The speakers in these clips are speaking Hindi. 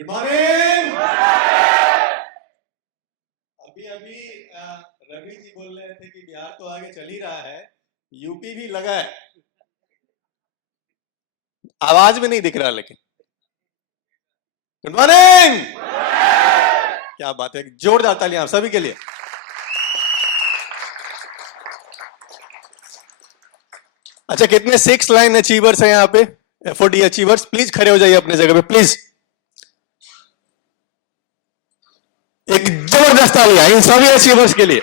Good morning. अभी अभी रवि जी बोल रहे थे कि बिहार तो आगे चल ही रहा है, यूपी भी लगा है, आवाज में नहीं दिख रहा लेकिन। Good morning. क्या बात है, जोरदार तालियां आप सभी के लिए। अच्छा, कितने 6 लाइन अचीवर्स हैं यहाँ पे, FOD अचीवर्स? प्लीज खड़े हो जाइए अपने जगह पे प्लीज। एक जबरदस्त तालियां इन सभी अचीवर्स के लिए,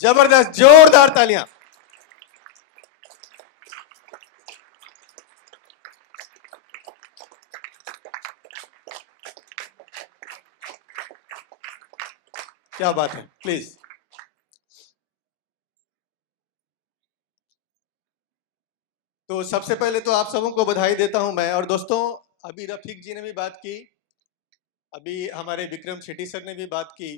जबरदस्त जोरदार तालियां। क्या बात है, प्लीज। तो सबसे पहले तो आप सबों को बधाई देता हूं मैं। और दोस्तों, अभी रफीक जी ने भी बात की, अभी हमारे विक्रम शेट्टी सर ने भी बात की।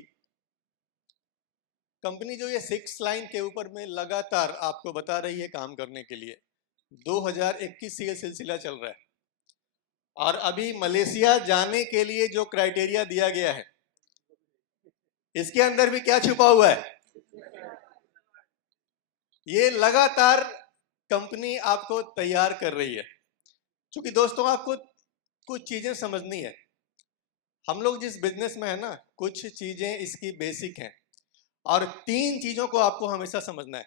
कंपनी जो ये 6 लाइन के ऊपर में लगातार आपको बता रही है काम करने के लिए, 2021 से ये सिलसिला चल रहा है। और अभी मलेशिया जाने के लिए जो क्राइटेरिया दिया गया है, इसके अंदर भी क्या छुपा हुआ है? ये लगातार कंपनी आपको तैयार कर रही है। क्योंकि दोस्तों, आपको कुछ चीजें समझनी है। हम लोग जिस बिजनेस में है ना, कुछ चीजें इसकी बेसिक हैं, और 3 चीजों को आपको हमेशा समझना है।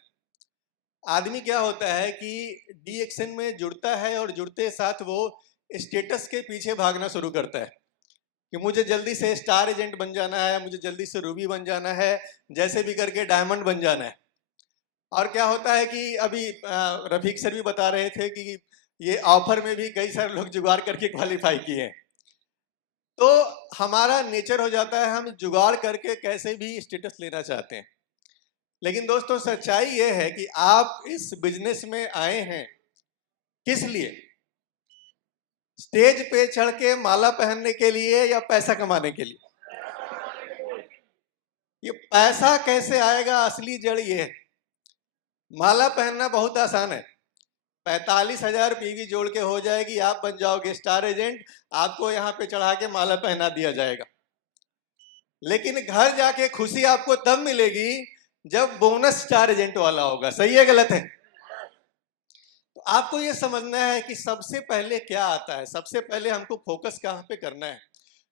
आदमी क्या होता है कि DXN में जुड़ता है और जुड़ते साथ वो स्टेटस के पीछे भागना शुरू करता है कि मुझे जल्दी से स्टार एजेंट बन जाना है, मुझे जल्दी से रूबी बन जाना है, जैसे भी करके डायमंड बन जाना है। और क्या होता है कि अभी रफीक सर भी बता रहे थे कि ये ऑफर में भी कई सारे लोग जुगाड़ करके क्वालिफाई किए हैं। तो हमारा नेचर हो जाता है, हम जुगाड़ करके कैसे भी स्टेटस लेना चाहते हैं। लेकिन दोस्तों, सच्चाई ये है कि आप इस बिजनेस में आए हैं किस लिए? स्टेज पे चढ़ के माला पहनने के लिए या पैसा कमाने के लिए? ये पैसा कैसे आएगा, असली जड़ ये है। माला पहनना बहुत आसान है, 45,000 PV जोड़ के हो जाएगी, आप बन जाओगे स्टार एजेंट, आपको यहाँ पे चढ़ा के माला पहना दिया जाएगा। लेकिन घर जाके खुशी आपको तब मिलेगी जब बोनस स्टार एजेंट वाला होगा। सही है गलत है? तो आपको ये समझना है कि सबसे पहले क्या आता है। सबसे पहले हमको फोकस कहाँ पे करना है।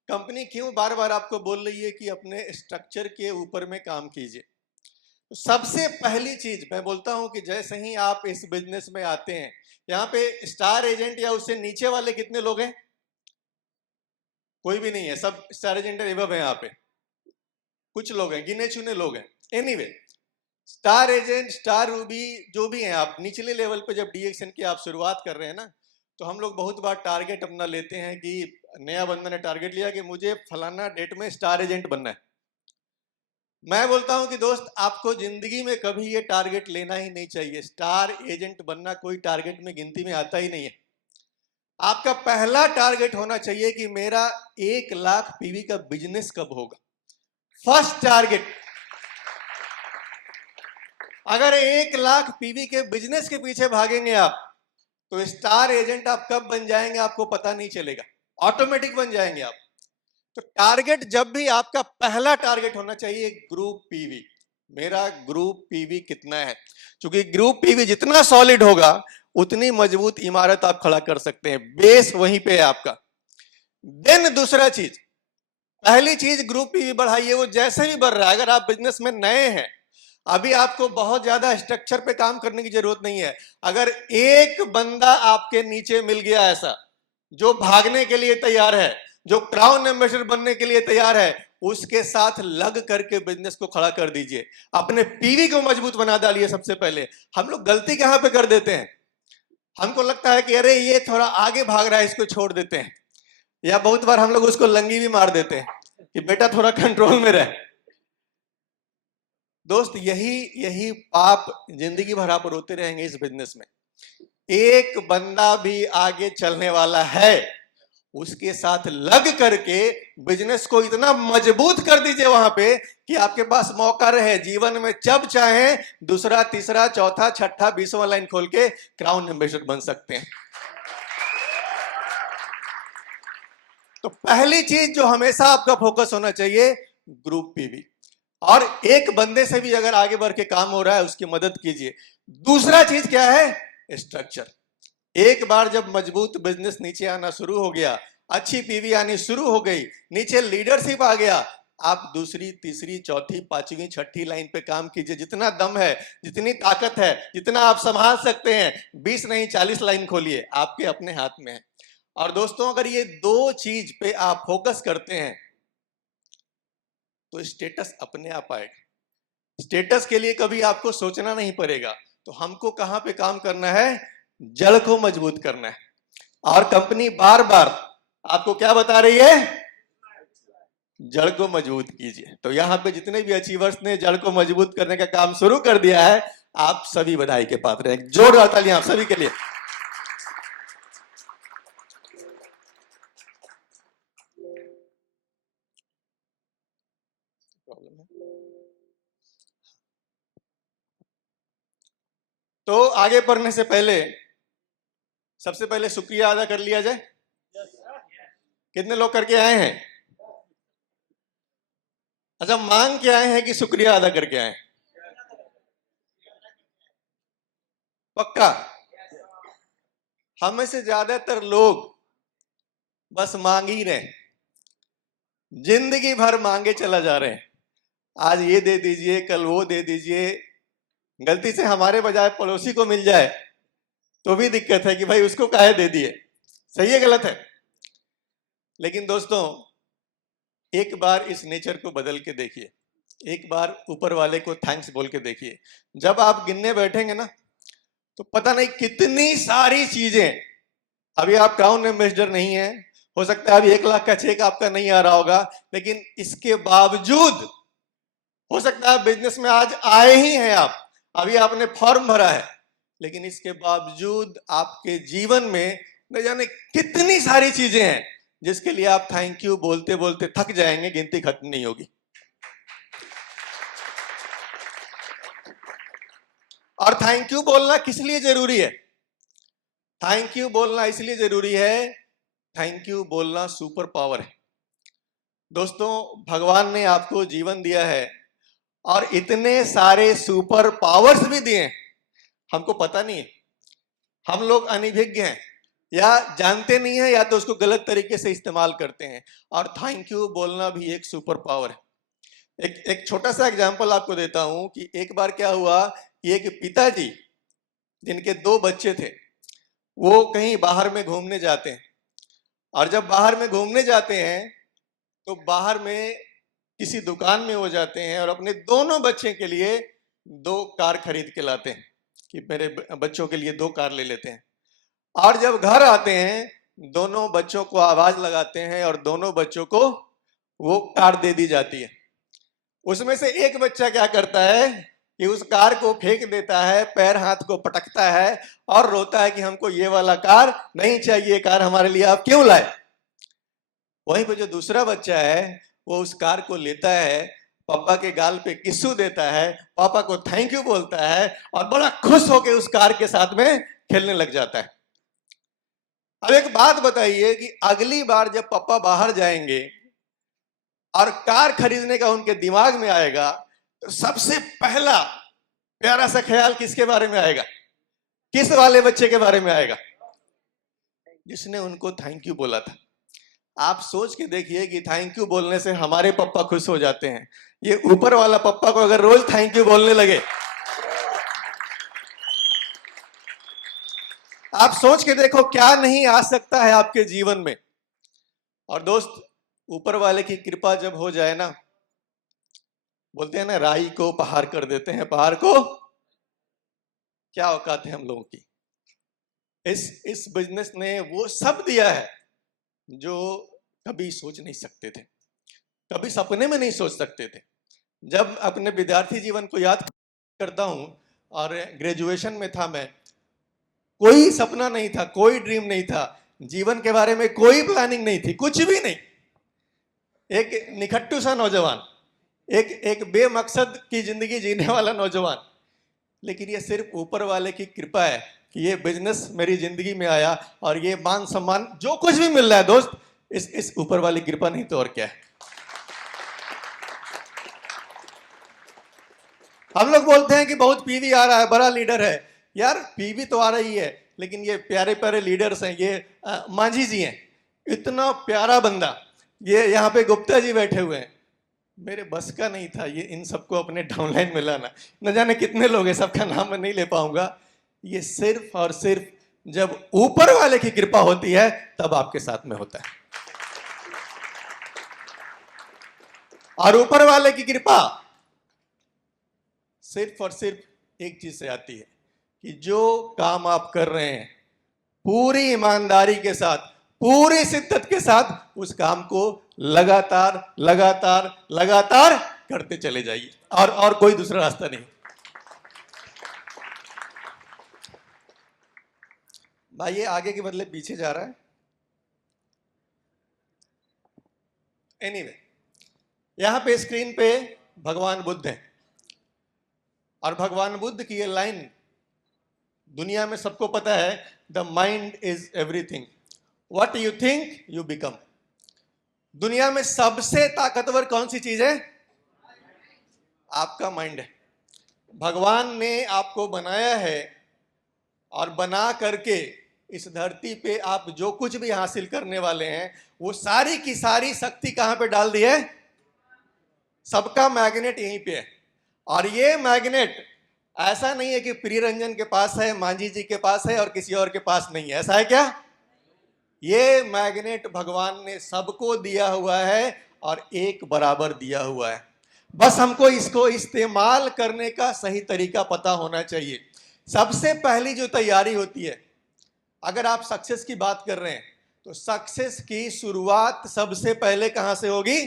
कंपनी क्यों बार बार आपको बोल रही है कि अपने स्ट्रक्चर के ऊपर में काम कीजिए। तो सबसे पहली चीज मैं बोलता हूं कि जैसे ही आप इस बिजनेस में आते हैं, यहाँ पे स्टार एजेंट या उससे नीचे वाले कितने लोग हैं? कोई भी नहीं है, सब स्टार एजेंट एवब है। यहाँ पे कुछ लोग हैं, गिने चुने लोग हैं। Anyway, star agent, star Ruby जो भी हैं, आप निचले लेवल पे जब DXN की आप शुरुआत कर रहे हैं ना, तो हम लोग बहुत बार टारगेट अपना लेते हैं कि नया बंदा ने टारगेट लिया कि मुझे फलाना डेट में स्टार एजेंट बनना है। मैं बोलता हूं कि दोस्त, आपको जिंदगी में कभी ये टारगेट लेना ही नहीं चाहिए। स्टार एजेंट बनना कोई टारगेट में गिनती में आता ही नहीं है। आपका पहला टारगेट होना चाहिए कि मेरा 1 लाख PV का बिजनेस कब होगा। First target. अगर 1 लाख PV के बिजनेस के पीछे भागेंगे आप, तो स्टार एजेंट आप कब बन जाएंगे आपको पता नहीं चलेगा, ऑटोमेटिक बन जाएंगे आप। तो टारगेट जब भी आपका पहला टारगेट होना चाहिए ग्रुप PV। मेरा ग्रुप PV कितना है? क्योंकि ग्रुप PV जितना सॉलिड होगा उतनी मजबूत इमारत आप खड़ा कर सकते हैं। बेस वहीं पे है आपका। देन दूसरा चीज, पहली चीज ग्रुप PV बढ़ाइए, वो जैसे भी बढ़ रहा है। अगर आप बिजनेस में नए हैं, अभी आपको बहुत ज्यादा स्ट्रक्चर पे काम करने की जरूरत नहीं है। अगर एक बंदा आपके नीचे मिल गया ऐसा जो भागने के लिए तैयार है, जो क्राउन एम्बेसडर बनने के लिए तैयार है, उसके साथ लग करके बिजनेस को खड़ा कर दीजिए। अपने PV को मजबूत बना डालिए। सबसे पहले हम लोग गलती कहां पे कर देते हैं? हमको लगता है कि अरे ये थोड़ा आगे भाग रहा है, इसको छोड़ देते हैं। या बहुत बार हम लोग उसको लंगी भी मार देते हैं कि बेटा थोड़ा कंट्रोल में रहे। दोस्त, यही पाप जिंदगी भर आप रोते रहेंगे इस बिजनेस में। एक बंदा भी आगे चलने वाला है, उसके साथ लग करके बिजनेस को इतना मजबूत कर दीजिए वहां पे कि आपके पास मौका रहे जीवन में जब चाहे दूसरा, तीसरा, चौथा, छठा, 20वां लाइन खोल के क्राउन एम्बेसडर बन सकते हैं। तो पहली चीज जो हमेशा आपका फोकस होना चाहिए, ग्रुप पीवी, और एक बंदे से भी अगर आगे बढ़ के काम हो रहा है उसकी मदद कीजिए। दूसरा चीज क्या है, स्ट्रक्चर। एक बार जब मजबूत बिजनेस नीचे आना शुरू हो गया, अच्छी पीवी आनी शुरू हो गई, नीचे लीडरशिप आ गया, आप दूसरी, तीसरी, चौथी, पांचवी, छठी लाइन पे काम कीजिए। जितना दम है, जितनी ताकत है, जितना आप संभाल सकते हैं, 20 नहीं 40 लाइन खोलिए, आपके अपने हाथ में है। और दोस्तों, अगर ये दो चीज पे आप फोकस करते हैं तो स्टेटस अपने आप आएगा। स्टेटस के लिए कभी आपको सोचना नहीं पड़ेगा। तो हमको कहां पे काम करना है, जड़ को मजबूत करना है। और कंपनी बार बार आपको क्या बता रही है, जड़ को मजबूत कीजिए। तो यहां पे जितने भी अचीवर्स ने जड़ को मजबूत करने का काम शुरू कर दिया है, आप सभी बधाई के पात्र हैं। जोरदार तालियां आप सभी के लिए। तो आगे बढ़ने से पहले सबसे पहले शुक्रिया अदा कर लिया जाए। कितने लोग करके आए हैं? अच्छा, मांग के आए हैं कि शुक्रिया अदा करके आए? पक्का? हमें से ज्यादातर लोग बस मांग ही रहे, जिंदगी भर मांगे चला जा रहे हैं। आज ये दे दीजिए, कल वो दे दीजिए। गलती से हमारे बजाय पड़ोसी को मिल जाए तो भी दिक्कत है कि भाई उसको काहे दे दिए। सही है गलत है? लेकिन दोस्तों, एक बार इस नेचर को बदल के देखिए, एक बार ऊपर वाले को थैंक्स बोल के देखिए। जब आप गिनने बैठेंगे ना, तो पता नहीं कितनी सारी चीजें, अभी आप क्राउन एम्बेसडर नहीं है, हो सकता है अभी 1 लाख का चेक आपका नहीं आ रहा होगा, लेकिन इसके बावजूद हो सकता है बिजनेस में आज आए ही हैं आप, अभी आपने फॉर्म भरा है, लेकिन इसके बावजूद आपके जीवन में न जाने कितनी सारी चीजें हैं जिसके लिए आप थैंक यू बोलते बोलते थक जाएंगे, गिनती खत्म नहीं होगी। और थैंक यू बोलना किस लिए जरूरी है? थैंक यू बोलना इसलिए जरूरी है, थैंक यू बोलना सुपर पावर है। दोस्तों, भगवान ने आपको जीवन दिया है और इतने सारे सुपर पावर्स भी दिए हैं, हमको पता नहीं है। हम लोग अनिभिज्ञ हैं, या जानते नहीं है, या तो उसको गलत तरीके से इस्तेमाल करते हैं। और थैंक यू बोलना भी एक सुपर पावर है। एक छोटा सा एग्जांपल आपको देता हूं कि एक बार क्या हुआ कि एक पिताजी जिनके 2 बच्चे थे, वो कहीं बाहर में घूमने जाते हैं, और जब बाहर में घूमने जाते हैं तो बाहर में किसी दुकान में हो जाते हैं और अपने दोनों बच्चे के लिए 2 कार खरीद के लाते हैं कि मेरे बच्चों के लिए 2 कार ले लेते हैं। और जब घर आते हैं, दोनों बच्चों को आवाज लगाते हैं और दोनों बच्चों को वो कार दे दी जाती है। उसमें से एक बच्चा क्या करता है कि उस कार को फेंक देता है, पैर हाथ को पटकता है और रोता है कि हमको ये वाला कार नहीं चाहिए, कार हमारे लिए आप क्यों लाए। वहीं पे जो दूसरा बच्चा है वो उस कार को लेता है, पापा के गाल पे किस्सू देता है, पापा को थैंक यू बोलता है और बड़ा खुश होकर उस कार के साथ में खेलने लग जाता है। अब एक बात बताइए कि अगली बार जब पापा बाहर जाएंगे और कार खरीदने का उनके दिमाग में आएगा, तो सबसे पहला प्यारा सा ख्याल किसके बारे में आएगा? किस वाले बच्चे के बारे में आएगा? जिसने उनको थैंक यू बोला था। आप सोच के देखिए कि थैंक यू बोलने से हमारे पापा खुश हो जाते हैं, ये ऊपर वाला पापा को अगर रोज थैंक यू बोलने लगे, आप सोच के देखो क्या नहीं आ सकता है आपके जीवन में। और दोस्त, ऊपर वाले की कृपा जब हो जाए ना, बोलते हैं ना, राई को पहाड़ कर देते हैं, पहाड़ को क्या औकात है हम लोगों की। इस बिजनेस ने वो सब दिया है जो कभी सोच नहीं सकते थे, कभी सपने में नहीं सोच सकते थे। जब अपने विद्यार्थी जीवन को याद करता हूं, और ग्रेजुएशन में था मैं, कोई सपना नहीं था, कोई ड्रीम नहीं था, जीवन के बारे में कोई प्लानिंग नहीं थी, कुछ भी नहीं। एक निखट्टू सा नौजवान, एक बेमकसद की जिंदगी जीने वाला नौजवान। लेकिन ये सिर्फ ऊपर वाले की कृपा है कि ये बिजनेस मेरी जिंदगी में आया, और ये मान सम्मान जो कुछ भी मिल रहा है दोस्त, इस ऊपर वाली कृपा नहीं तो और क्या है। हम लोग बोलते हैं कि बहुत पीवी आ रहा है, बड़ा लीडर है। यार पीवी तो आ रही है, लेकिन ये प्यारे प्यारे लीडर्स हैं, ये मांझी जी हैं, इतना प्यारा बंदा, ये यहाँ पे गुप्ता जी बैठे हुए हैं। मेरे बस का नहीं था ये इन सबको अपने डाउनलाइन में लाना। न जाने कितने लोग हैं, सबका नाम मैं नहीं ले पाऊंगा। ये सिर्फ और सिर्फ जब ऊपर वाले की कृपा होती है तब आपके साथ में होता है। और ऊपर वाले की कृपा सिर्फ और सिर्फ एक चीज से आती है कि जो काम आप कर रहे हैं पूरी ईमानदारी के साथ, पूरी शिद्दत के साथ उस काम को लगातार लगातार लगातार करते चले जाइए, और कोई दूसरा रास्ता नहीं। भाई ये आगे के बदले पीछे जा रहा है। एनीवे, यहां पे स्क्रीन पे भगवान बुद्ध हैं, और भगवान बुद्ध की ये लाइन दुनिया में सबको पता है, the mind is everything, what you think you become. दुनिया में सबसे ताकतवर कौन सी चीज है? आपका माइंड है। भगवान ने आपको बनाया है, और बना करके इस धरती पे आप जो कुछ भी हासिल करने वाले हैं वो सारी की सारी शक्ति कहां पे डाल दी है? सबका मैग्नेट यहीं पे है। और ये मैग्नेट ऐसा नहीं है कि प्रियरंजन के पास है, मांझी जी के पास है और किसी और के पास नहीं है, ऐसा है क्या? ये मैग्नेट भगवान ने सबको दिया हुआ है और एक बराबर दिया हुआ है। बस हमको इसको इस्तेमाल करने का सही तरीका पता होना चाहिए। सबसे पहली जो तैयारी होती है, अगर आप सक्सेस की बात कर रहे हैं तो सक्सेस की शुरुआत सबसे पहले कहां से होगी?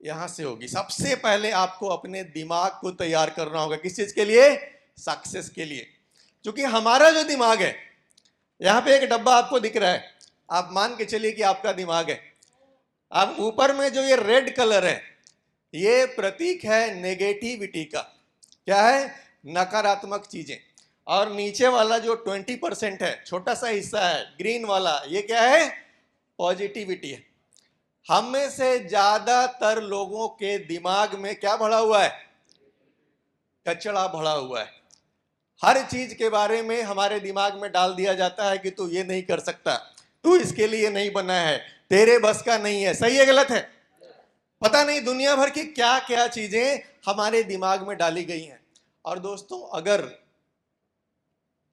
यहां से होगी। सबसे पहले आपको अपने दिमाग को तैयार करना होगा। किस चीज के लिए? सक्सेस के लिए। क्योंकि हमारा जो दिमाग है, यहां पे एक डब्बा आपको दिख रहा है, आप मान के चलिए कि आपका दिमाग है। अब ऊपर में जो ये रेड कलर है, ये प्रतीक है नेगेटिविटी का। क्या है? नकारात्मक चीजें। और नीचे वाला जो 20% है, छोटा सा हिस्सा है ग्रीन वाला, ये क्या है? पॉजिटिविटी है। हम में से ज्यादातर लोगों के दिमाग में क्या भरा हुआ है? कचरा भरा हुआ है। हर चीज के बारे में हमारे दिमाग में डाल दिया जाता है कि तू ये नहीं कर सकता, तू इसके लिए नहीं बना है, तेरे बस का नहीं है। सही है गलत है? पता नहीं दुनिया भर की क्या क्या चीजें हमारे दिमाग में डाली गई हैं। और दोस्तों, अगर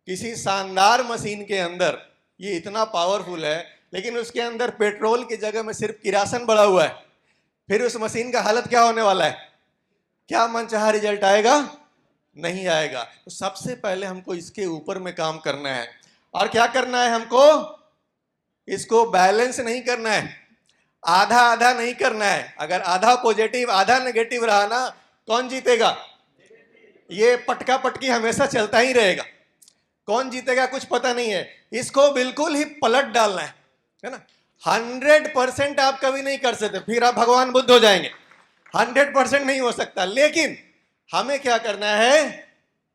किसी शानदार मशीन के अंदर ये इतना पावरफुल है, लेकिन उसके अंदर पेट्रोल की जगह में सिर्फ किरासन भरा हुआ है, फिर उस मशीन का हालत क्या होने वाला है? क्या मनचाहा रिजल्ट आएगा? नहीं आएगा। तो सबसे पहले हमको इसके ऊपर में काम करना है। और क्या करना है हमको? इसको बैलेंस नहीं करना है, आधा आधा नहीं करना है। अगर आधा पॉजिटिव आधा नेगेटिव रहा ना, कौन जीतेगा? ये पटका पटकी हमेशा चलता ही रहेगा। कौन जीतेगा कुछ पता नहीं है। इसको बिल्कुल ही पलट डालना है ना। 100% आप कभी नहीं कर सकते, फिर आप भगवान बुद्ध हो जाएंगे। 100% नहीं हो सकता, लेकिन हमें क्या करना है?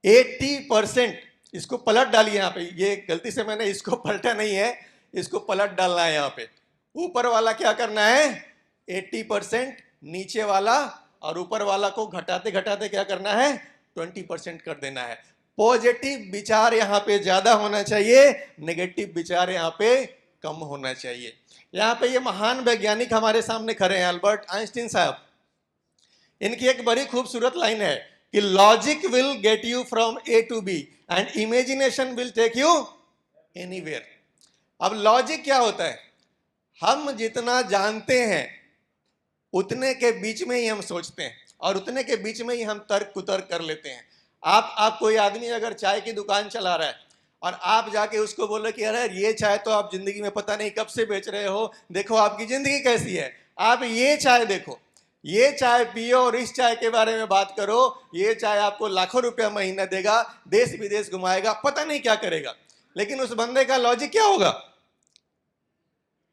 80% इसको पलट डालिए। यहाँ पे ये गलती से मैंने इसको पलटा नहीं है, इसको पलट डालना है। यहाँ पे ऊपर वाला क्या करना है? 80%, नीचे वाला और ऊपर वाला को घटाते घटाते क्या करना है? 20% कर देना है। पॉजिटिव विचार यहाँ पे ज्यादा होना चाहिए, नेगेटिव विचार यहाँ पे कम होना चाहिए। यहाँ पे ये महान वैज्ञानिक हमारे सामने खड़े हैं, अल्बर्ट आइंस्टीन साहब। इनकी एक बड़ी खूबसूरत लाइन है कि logic will get you from A to B and imagination will take you anywhere. अब लॉजिक क्या होता है? हम जितना जानते हैं उतने के बीच में ही हम सोचते हैं, और उतने के बीच में ही हम तर्क कुतर्क कर लेते हैं। आप कोई आदमी अगर चाय की दुकान चला रहा है और आप जाके उसको बोलो कि अरे ये चाय तो आप जिंदगी में पता नहीं कब से बेच रहे हो, देखो आपकी जिंदगी कैसी है, आप ये चाय देखो, ये चाय पियो और इस चाय के बारे में बात करो, ये चाय आपको लाखों रुपया महीना देगा, देश विदेश घुमाएगा, पता नहीं क्या करेगा। लेकिन उस बंदे का लॉजिक क्या होगा?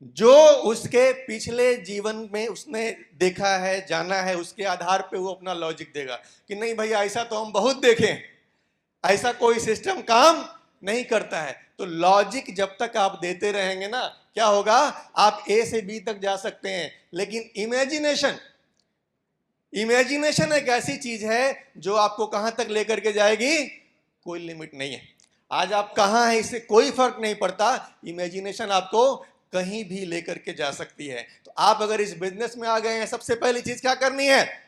जो उसके पिछले जीवन में उसने देखा है, जाना है, उसके आधार पे वो अपना लॉजिक देगा कि नहीं भैया ऐसा तो हम बहुत देखें, ऐसा कोई सिस्टम काम नहीं करता है। तो लॉजिक जब तक आप देते रहेंगे ना, क्या होगा, आप ए से बी तक जा सकते हैं। लेकिन इमेजिनेशन एक ऐसी चीज है जो आपको कहां तक लेकर के जाएगी, कोई लिमिट नहीं है। आज आप कहां हैं इससे कोई फर्क नहीं पड़ता, इमेजिनेशन आपको कहीं भी लेकर के जा सकती है। तो आप अगर इस बिजनेस में आ गए हैं, सबसे पहली चीज क्या करनी है,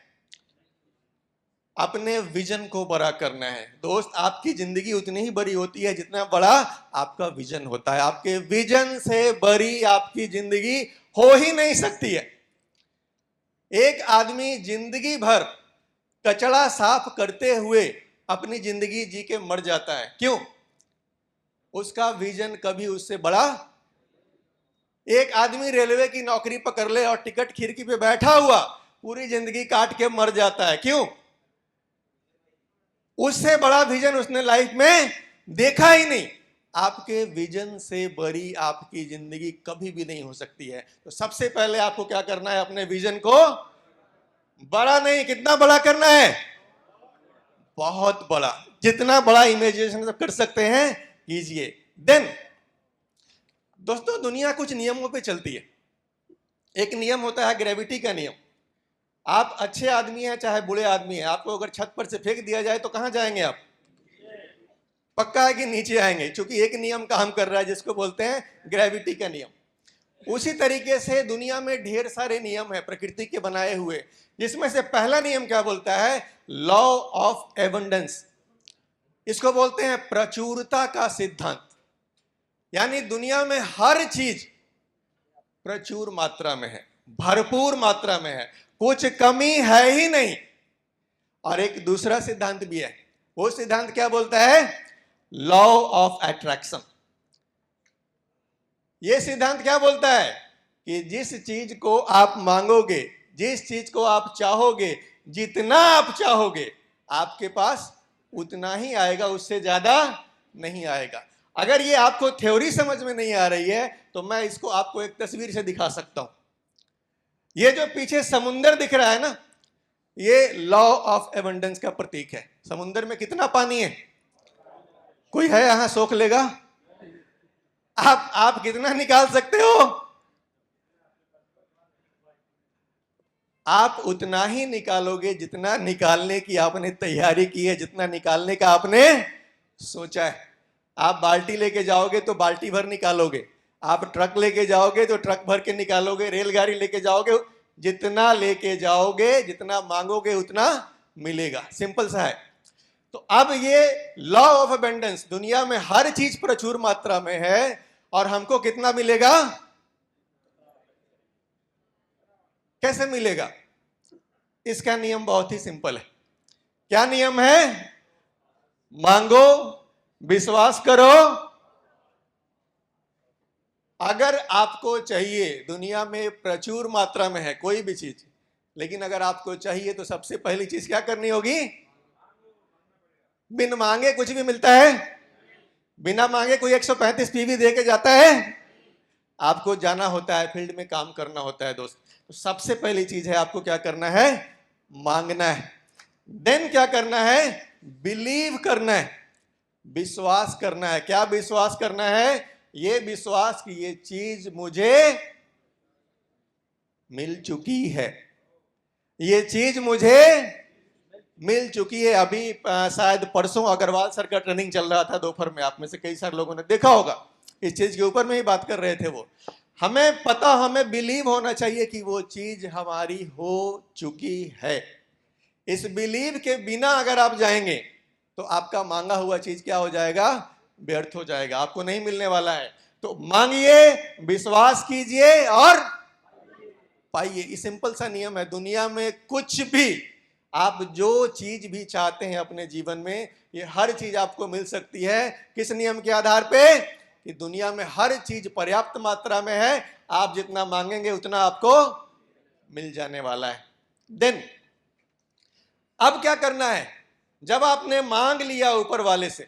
अपने विजन को बड़ा करना है। दोस्त, आपकी जिंदगी उतनी ही बड़ी होती है जितना बड़ा आपका विजन होता है। आपके विजन से बड़ी आपकी जिंदगी हो ही नहीं सकती है। एक आदमी जिंदगी भर कचरा साफ करते हुए अपनी जिंदगी जी के मर जाता है, क्यों? उसका विजन कभी उससे बड़ा। एक आदमी रेलवे की नौकरी पकड़ ले और टिकट खिड़की पे बैठा हुआ पूरी जिंदगी काट के मर जाता है, क्यों? उससे बड़ा विजन उसने लाइफ में देखा ही नहीं। आपके विजन से बड़ी आपकी जिंदगी कभी भी नहीं हो सकती है। तो सबसे पहले आपको क्या करना है, अपने विजन को बड़ा नहीं, कितना बड़ा करना है, बहुत बड़ा। जितना बड़ा इमेजिनेशन कर सकते हैं कीजिए। देन दोस्तों, दुनिया कुछ नियमों पे चलती है। एक नियम होता है ग्रेविटी का नियम। आप अच्छे आदमी हैं चाहे बुरे आदमी हैं, आपको अगर छत पर से फेंक दिया जाए तो कहां जाएंगे आप? पक्का है कि नीचे आएंगे, क्योंकि एक नियम काम कर रहा है जिसको बोलते हैं ग्रेविटी का नियम। उसी तरीके से दुनिया में ढेर सारे नियम है प्रकृति के बनाए हुए, जिसमें से पहला नियम क्या बोलता है, लॉ ऑफ एबंडेंस। इसको बोलते हैं प्रचुरता का सिद्धांत। यानी दुनिया में हर चीज प्रचुर मात्रा में है, भरपूर मात्रा में है, कुछ कमी है ही नहीं। और एक दूसरा सिद्धांत भी है, वो सिद्धांत क्या बोलता है, लॉ ऑफ अट्रैक्शन। ये सिद्धांत क्या बोलता है कि जिस चीज को आप मांगोगे, जिस चीज को आप चाहोगे, जितना आप चाहोगे आपके पास उतना ही आएगा, उससे ज्यादा नहीं आएगा। अगर ये आपको थ्योरी समझ में नहीं आ रही है तो मैं इसको आपको एक तस्वीर से दिखा सकता हूं। ये जो पीछे समुंदर दिख रहा है ना, ये लॉ ऑफ एबंडेंस का प्रतीक है। समुंदर में कितना पानी है? कोई है यहां सोख लेगा? आप कितना निकाल सकते हो? आप उतना ही निकालोगे जितना निकालने की आपने तैयारी की है, जितना निकालने का आपने सोचा है। आप बाल्टी लेके जाओगे तो बाल्टी भर निकालोगे, आप ट्रक लेके जाओगे तो ट्रक भर के निकालोगे, रेलगाड़ी लेके जाओगे, जितना लेके जाओगे, जितना मांगोगे उतना मिलेगा। सिंपल सा है। तो अब ये लॉ ऑफ अबंडेंस, दुनिया में हर चीज प्रचुर मात्रा में है और हमको कितना मिलेगा, कैसे मिलेगा? इसका नियम बहुत ही सिंपल है। क्या नियम है? मांगो, विश्वास करो। अगर आपको चाहिए, दुनिया में प्रचुर मात्रा में है कोई भी चीज, लेकिन अगर आपको चाहिए तो सबसे पहली चीज क्या करनी होगी? बिन मांगे कुछ भी मिलता है? बिना मांगे कोई 135 पीवी दे के जाता है? आपको जाना होता है, फील्ड में काम करना होता है दोस्त। तो सबसे पहली चीज है आपको क्या करना है, मांगना है। देन क्या करना है, बिलीव करना है, विश्वास करना है। क्या विश्वास करना है? ये विश्वास कि ये चीज मुझे मिल चुकी है, ये चीज मुझे मिल चुकी है। अभी शायद परसों अग्रवाल सर का ट्रेनिंग चल रहा था दोपहर में, आप में से कई सारे लोगों ने देखा होगा। इस चीज के ऊपर में ही बात कर रहे थे वो। हमें पता, हमें बिलीव होना चाहिए कि वो चीज हमारी हो चुकी है। इस बिलीव के बिना अगर आप जाएंगे तो आपका मांगा हुआ चीज क्या हो जाएगा, व्यर्थ हो जाएगा, आपको नहीं मिलने वाला है। तो मांगिए, विश्वास कीजिए और पाइए। ये सिंपल सा नियम है। दुनिया में कुछ भी, आप जो चीज भी चाहते हैं अपने जीवन में, ये हर चीज आपको मिल सकती है। किस नियम के आधार पे? कि दुनिया में हर चीज पर्याप्त मात्रा में है, आप जितना मांगेंगे उतना आपको मिल जाने वाला है। देन अब क्या करना है, जब आपने मांग लिया ऊपर वाले से,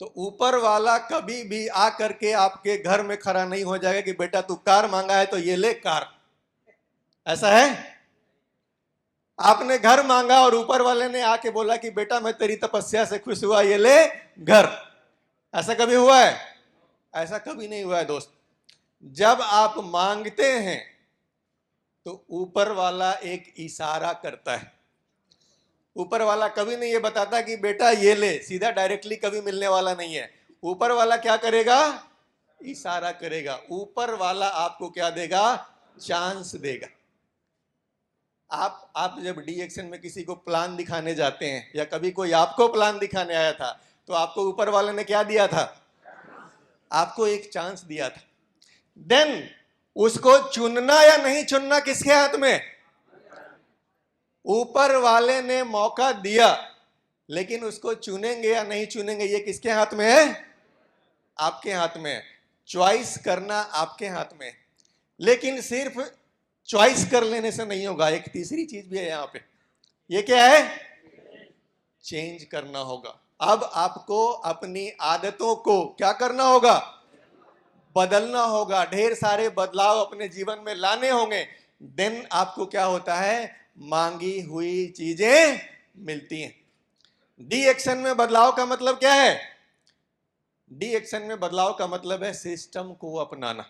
तो ऊपर वाला कभी भी आ करके आपके घर में खड़ा नहीं हो जाएगा कि बेटा तू कार मांगा है तो ये ले कार। ऐसा है? आपने घर मांगा और ऊपर वाले ने आके बोला कि बेटा मैं तेरी तपस्या से खुश हुआ, ये ले घर। ऐसा कभी हुआ है? ऐसा कभी नहीं हुआ है दोस्त। जब आप मांगते हैं तो ऊपर वाला एक इशारा करता है। ऊपर वाला कभी नहीं ये बताता कि बेटा ये ले, सीधा डायरेक्टली कभी मिलने वाला नहीं है। ऊपर वाला क्या करेगा? इशारा करेगा। ऊपर वाला आपको क्या देगा? चांस देगा। आप जब डी एक्शन में किसी को प्लान दिखाने जाते हैं, या कभी कोई आपको प्लान दिखाने आया था, तो आपको ऊपर वाले ने क्या दिया था? आपको एक चांस दिया था। देन उसको चुनना या नहीं चुनना किसके हाथ में? ऊपर वाले ने मौका दिया, लेकिन उसको चुनेंगे या नहीं चुनेंगे ये किसके हाथ में है? आपके हाथ में है। चॉइस करना आपके हाथ में है। लेकिन सिर्फ चॉइस कर लेने से नहीं होगा, एक तीसरी चीज भी है यहां पे। ये क्या है? चेंज करना होगा। अब आपको अपनी आदतों को क्या करना होगा? बदलना होगा। ढेर सारे बदलाव अपने जीवन में लाने होंगे। देन आपको क्या होता है? मांगी हुई चीजें मिलती हैं। डी एक्शन में बदलाव का मतलब क्या है? डी एक्शन में बदलाव का मतलब है सिस्टम को अपनाना।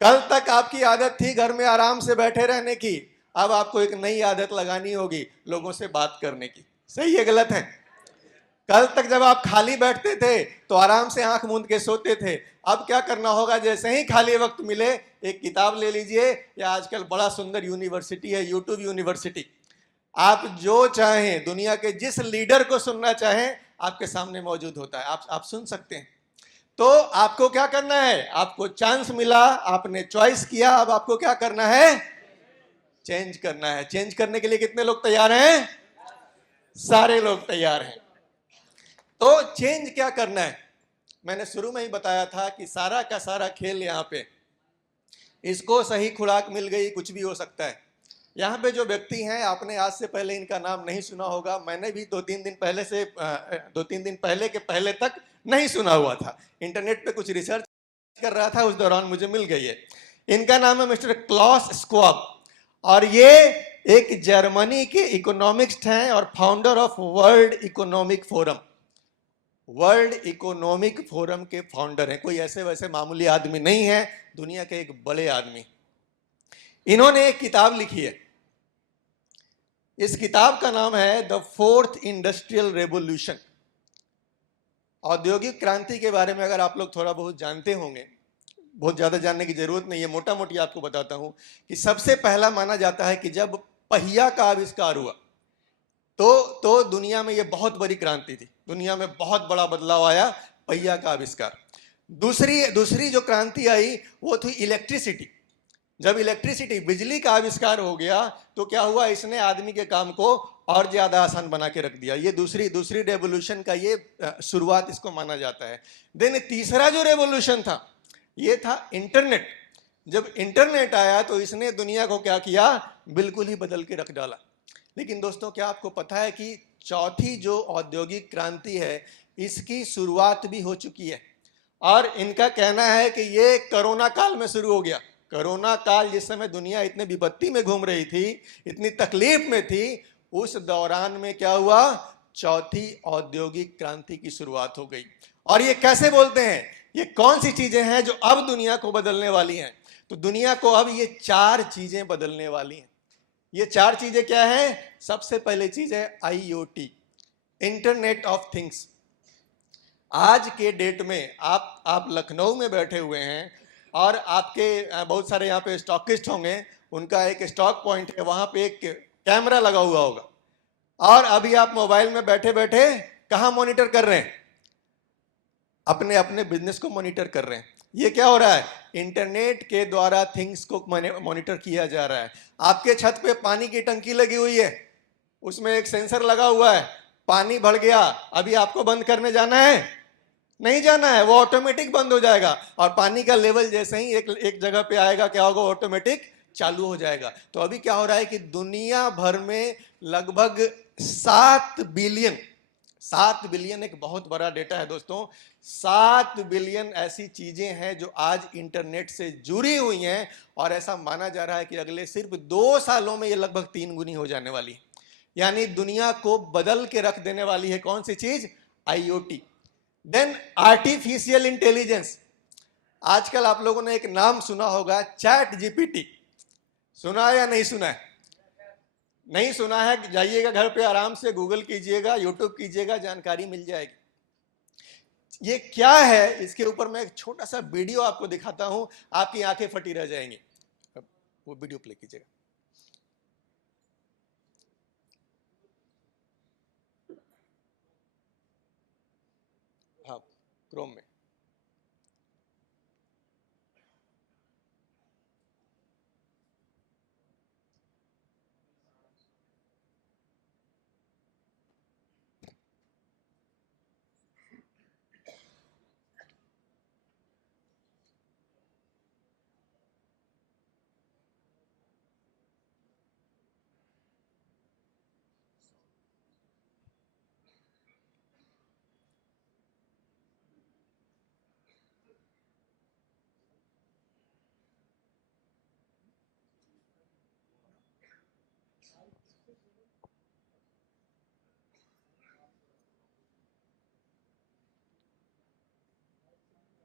कल तक आपकी आदत थी घर में आराम से बैठे रहने की, अब आपको एक नई आदत लगानी होगी, लोगों से बात करने की। सही है गलत है? कल तक जब आप खाली बैठते थे तो आराम से आंख मूंद के सोते थे, अब क्या करना होगा? जैसे ही खाली वक्त मिले एक किताब ले लीजिए, या आजकल बड़ा सुंदर यूनिवर्सिटी है, यूट्यूब यूनिवर्सिटी। आप जो चाहें, दुनिया के जिस लीडर को सुनना चाहें, आपके सामने मौजूद होता है, आप सुन सकते हैं। तो आपको क्या करना है? आपको चांस मिला, आपने चॉइस किया, अब आपको क्या करना है? चेंज करना है। चेंज करने के लिए कितने लोग तैयार हैं? सारे लोग तैयार हैं। तो चेंज क्या करना है? मैंने शुरू में ही बताया था कि सारा का सारा खेल यहां पे, इसको सही खुराक मिल गई कुछ भी हो सकता है। यहाँ पे जो व्यक्ति हैं, आपने आज से पहले इनका नाम नहीं सुना होगा, मैंने भी 2-3 दिन पहले के पहले तक नहीं सुना हुआ था। इंटरनेट पे कुछ रिसर्च कर रहा था, उस दौरान मुझे मिल गई है। इनका नाम है मिस्टर क्लॉस स्क्वाब, और ये एक जर्मनी के इकोनॉमिक्स हैं और founder of world economic forum. World economic forum के फाउंडर हैं, कोई ऐसे वैसे मामूली आदमी नहीं है, दुनिया के एक बड़े आदमी। इन्होंने एक किताब लिखी है। इस किताब का नाम है द फोर्थ इंडस्ट्रियल रेवोल्यूशन। औद्योगिक क्रांति के बारे में अगर आप लोग थोड़ा बहुत जानते होंगे, बहुत ज्यादा जानने की जरूरत नहीं है, मोटा मोटी आपको बताता हूं कि सबसे पहला माना जाता है कि जब पहिया का आविष्कार हुआ तो दुनिया में यह बहुत बड़ी क्रांति थी, दुनिया में बहुत बड़ा बदलाव आया, पहिया का आविष्कार। दूसरी जो क्रांति आई वो थी इलेक्ट्रिसिटी। जब इलेक्ट्रिसिटी, बिजली का आविष्कार हो गया तो क्या हुआ? इसने आदमी के काम को और ज्यादा आसान बना के रख दिया। ये दूसरी रेवोल्यूशन का ये शुरुआत इसको माना जाता है। देन तीसरा जो रेवोल्यूशन था ये था इंटरनेट। जब इंटरनेट आया तो इसने दुनिया को क्या किया? बिल्कुल ही बदल के रख डाला। लेकिन दोस्तों, क्या आपको पता है कि चौथी जो औद्योगिक क्रांति है इसकी शुरुआत भी हो चुकी है, और इनका कहना है कि ये कोरोना काल में शुरू हो गया। कोरोना काल, जिस समय दुनिया इतने विपत्ति में घूम रही थी, इतनी तकलीफ में थी, उस दौरान में क्या हुआ? चौथी औद्योगिक क्रांति की शुरुआत हो गई। और ये कैसे बोलते हैं? ये कौन सी चीजें हैं जो अब दुनिया को बदलने वाली हैं? तो दुनिया को अब ये 4 चीजें बदलने वाली हैं। ये 4 चीजें क्या हैं? सबसे पहले चीज है IoT, इंटरनेट ऑफ थिंग्स। आज के डेट में आप लखनऊ में बैठे हुए हैं और आपके बहुत सारे यहाँ पे स्टॉकिस्ट होंगे, उनका एक स्टॉक पॉइंट है, वहां पे एक कैमरा लगा हुआ होगा, और अभी आप मोबाइल में बैठे बैठे कहाँ मॉनिटर कर रहे हैं? अपने अपने बिजनेस को मॉनिटर कर रहे हैं। ये क्या हो रहा है? इंटरनेट के द्वारा थिंग्स को मॉनिटर किया जा रहा है। आपके छत पे पानी की टंकी लगी हुई है, उसमें एक सेंसर लगा हुआ है, पानी भर गया, अभी आपको बंद करने जाना है? नहीं जाना है, वो ऑटोमेटिक बंद हो जाएगा, और पानी का लेवल जैसे ही एक जगह पे आएगा, क्या होगा? ऑटोमेटिक चालू हो जाएगा। तो अभी क्या हो रहा है कि दुनिया भर में लगभग 7 बिलियन एक बहुत बड़ा डेटा है दोस्तों, 7 बिलियन ऐसी चीजें हैं जो आज इंटरनेट से जुड़ी हुई हैं, और ऐसा माना जा रहा है कि अगले सिर्फ 2 सालों में ये लगभग 3 गुनी हो जाने वाली है। यानी दुनिया को बदल के रख देने वाली है कौन सी चीज? IoT। Then artificial intelligence. आजकल आप लोगों ने एक नाम सुना होगा, चैट जीपीटी। सुना है या नहीं सुना है? नहीं सुना है, जाइएगा घर पे आराम से गूगल कीजिएगा, यूट्यूब कीजिएगा, जानकारी मिल जाएगी। ये क्या है, इसके ऊपर मैं एक छोटा सा वीडियो आपको दिखाता हूं, आपकी आंखें फटी रह जाएंगी। वो वीडियो प्ले कीजिएगा। हाँ, क्रोम में।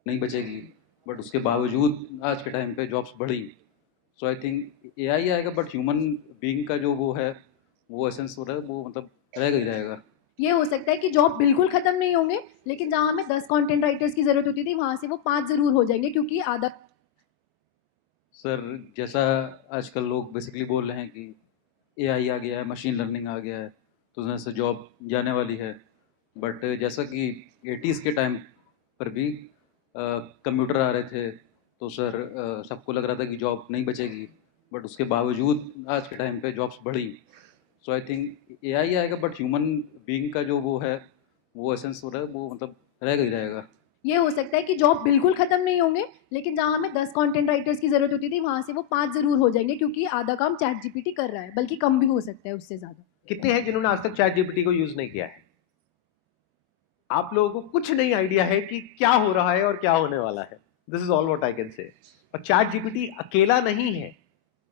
नहीं बचेगी, बट उसके बावजूद आज के टाइम पे जॉब्स बढ़ी। सो आई थिंक एआई आएगा, बट ह्यूमन बीइंग का जो वो है, वो एसेंस हो रहा है, वो मतलब रहेगा ही रहेगा। ये हो सकता है कि जॉब बिल्कुल खत्म नहीं होंगे, लेकिन जहां हमें 10 कंटेंट राइटर्स की जरूरत होती थी वहां से वो 5 जरूर हो जाएंगे, क्योंकि आधा। सर, जैसा आजकल लोग बेसिकली बोल रहे हैं कि एआई आ गया है, मशीन लर्निंग आ गया है, तो उसमें से जॉब जाने वाली है। बट जैसा कि 80s के टाइम पर भी कंप्यूटर आ रहे थे, तो सर सबको लग रहा था कि जॉब नहीं बचेगी, बट उसके बावजूद आज के टाइम पे जॉब्स बढ़ी। सो आई थिंक एआई आएगा, बट ह्यूमन बीइंग का जो वो है, वो एसेंस हो रहा है, वो मतलब रहेगा ही रहेगा। ये हो सकता है कि जॉब बिल्कुल खत्म नहीं होंगे, लेकिन जहां हमें 10 कंटेंट राइटर्स की जरूरत होती थी वहां से वो 5 जरूर हो जाएंगे, क्योंकि आधा काम चैट जीपीटी कर रहा है, बल्कि कम भी हो सकता है उससे ज्यादा। कितने हैं जिन्होंने आज तक चैट जीपीटी को यूज नहीं किया है? आप लोगों को कुछ नहीं आइडिया है कि क्या हो रहा है और क्या होने वाला है। This is all what I can say. और चैट जीपीटी अकेला नहीं है,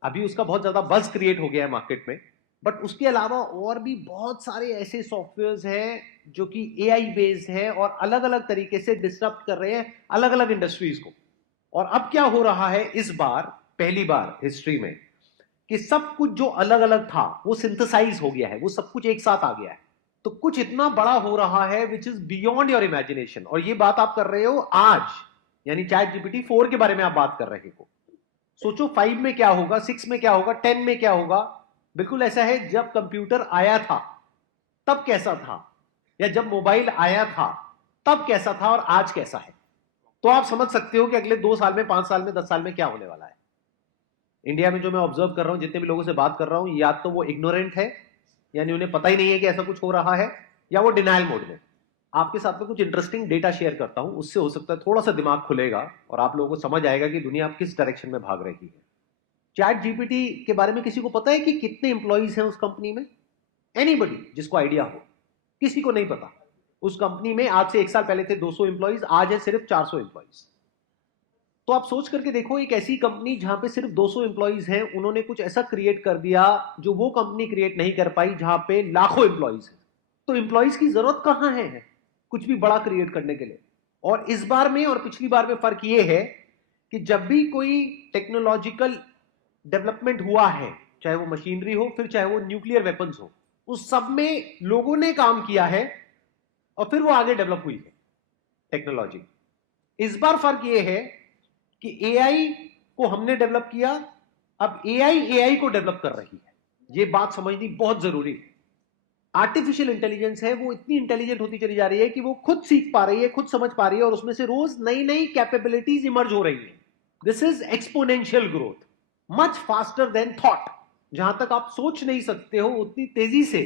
अभी उसका बहुत ज्यादा बज क्रिएट हो गया है मार्केट में, बट उसके अलावा और भी बहुत सारे ऐसे सॉफ्टवेयर्स हैं जो कि एआई बेस्ड है और अलग अलग तरीके से डिस्टर्ब कर रहे हैं अलग अलग इंडस्ट्रीज को। और अब क्या हो रहा है इस बार, पहली बार हिस्ट्री में, कि सब कुछ जो अलग अलग था वो सिंथेसाइज हो गया है, वो सब कुछ एक साथ आ गया है। तो कुछ इतना बड़ा हो रहा है which is beyond your imagination. और ये बात आप कर रहे हो आज, यानी चैट जीपीटी 4 के बारे में आप बात कर रहे हो। सोचो 5 में क्या होगा, 6 में क्या होगा, 10 में क्या होगा। बिल्कुल ऐसा है, जब कंप्यूटर आया था तब कैसा था, या जब मोबाइल आया था तब कैसा था, और आज कैसा है। तो आप समझ सकते हो कि अगले 2 साल में, 5 साल में, 10 साल में क्या होने वाला है। इंडिया में जो मैं ऑब्जर्व कर रहा हूं, जितने भी लोगों से बात कर रहा हूं, या तो वो इग्नोरेंट है, यानी उन्हें पता ही नहीं है कि ऐसा कुछ हो रहा है, या वो डिनायल मोड में। आपके साथ में कुछ इंटरेस्टिंग डेटा शेयर करता हूं, उससे हो सकता है थोड़ा सा दिमाग खुलेगा और आप लोगों को समझ आएगा कि दुनिया अब किस डायरेक्शन में भाग रही है। चैट जीपीटी के बारे में किसी को पता है कि कितने इंप्लॉइज हैं उस कंपनी में? एनीबडी जिसको आइडिया हो? किसी को नहीं पता। उस कंपनी में आज से 1 साल पहले थे 200 इंप्लॉइज, आज है सिर्फ 400 इंप्लॉइज। तो आप सोच करके देखो, एक ऐसी कंपनी जहां पे सिर्फ 200 इंप्लॉइज हैं, उन्होंने कुछ ऐसा क्रिएट कर दिया जो वो कंपनी क्रिएट नहीं कर पाई जहां पे लाखों इंप्लॉइज हैं। तो इंप्लॉइज की जरूरत कहां है कुछ भी बड़ा क्रिएट करने के लिए। और इस बार में और पिछली बार में फर्क ये है कि जब भी कोई टेक्नोलॉजिकल डेवलपमेंट हुआ है, चाहे वो मशीनरी हो, फिर चाहे वो न्यूक्लियर वेपन्स हो, उस सब में लोगों ने काम किया है और फिर वो आगे डेवलप हुई है टेक्नोलॉजी। इस बार फर्क ये है कि एआई को हमने डेवलप किया, अब एआई एआई को डेवलप कर रही है। ये बात समझनी बहुत जरूरी है। आर्टिफिशियल इंटेलिजेंस है, वो इतनी इंटेलिजेंट होती चली जा रही है कि वो खुद सीख पा रही है, खुद समझ पा रही है, और उसमें से रोज नई नई कैपेबिलिटीज इमर्ज हो रही है। This is exponential growth, much faster than thought. जहां तक आप सोच नहीं सकते हो उतनी तेजी से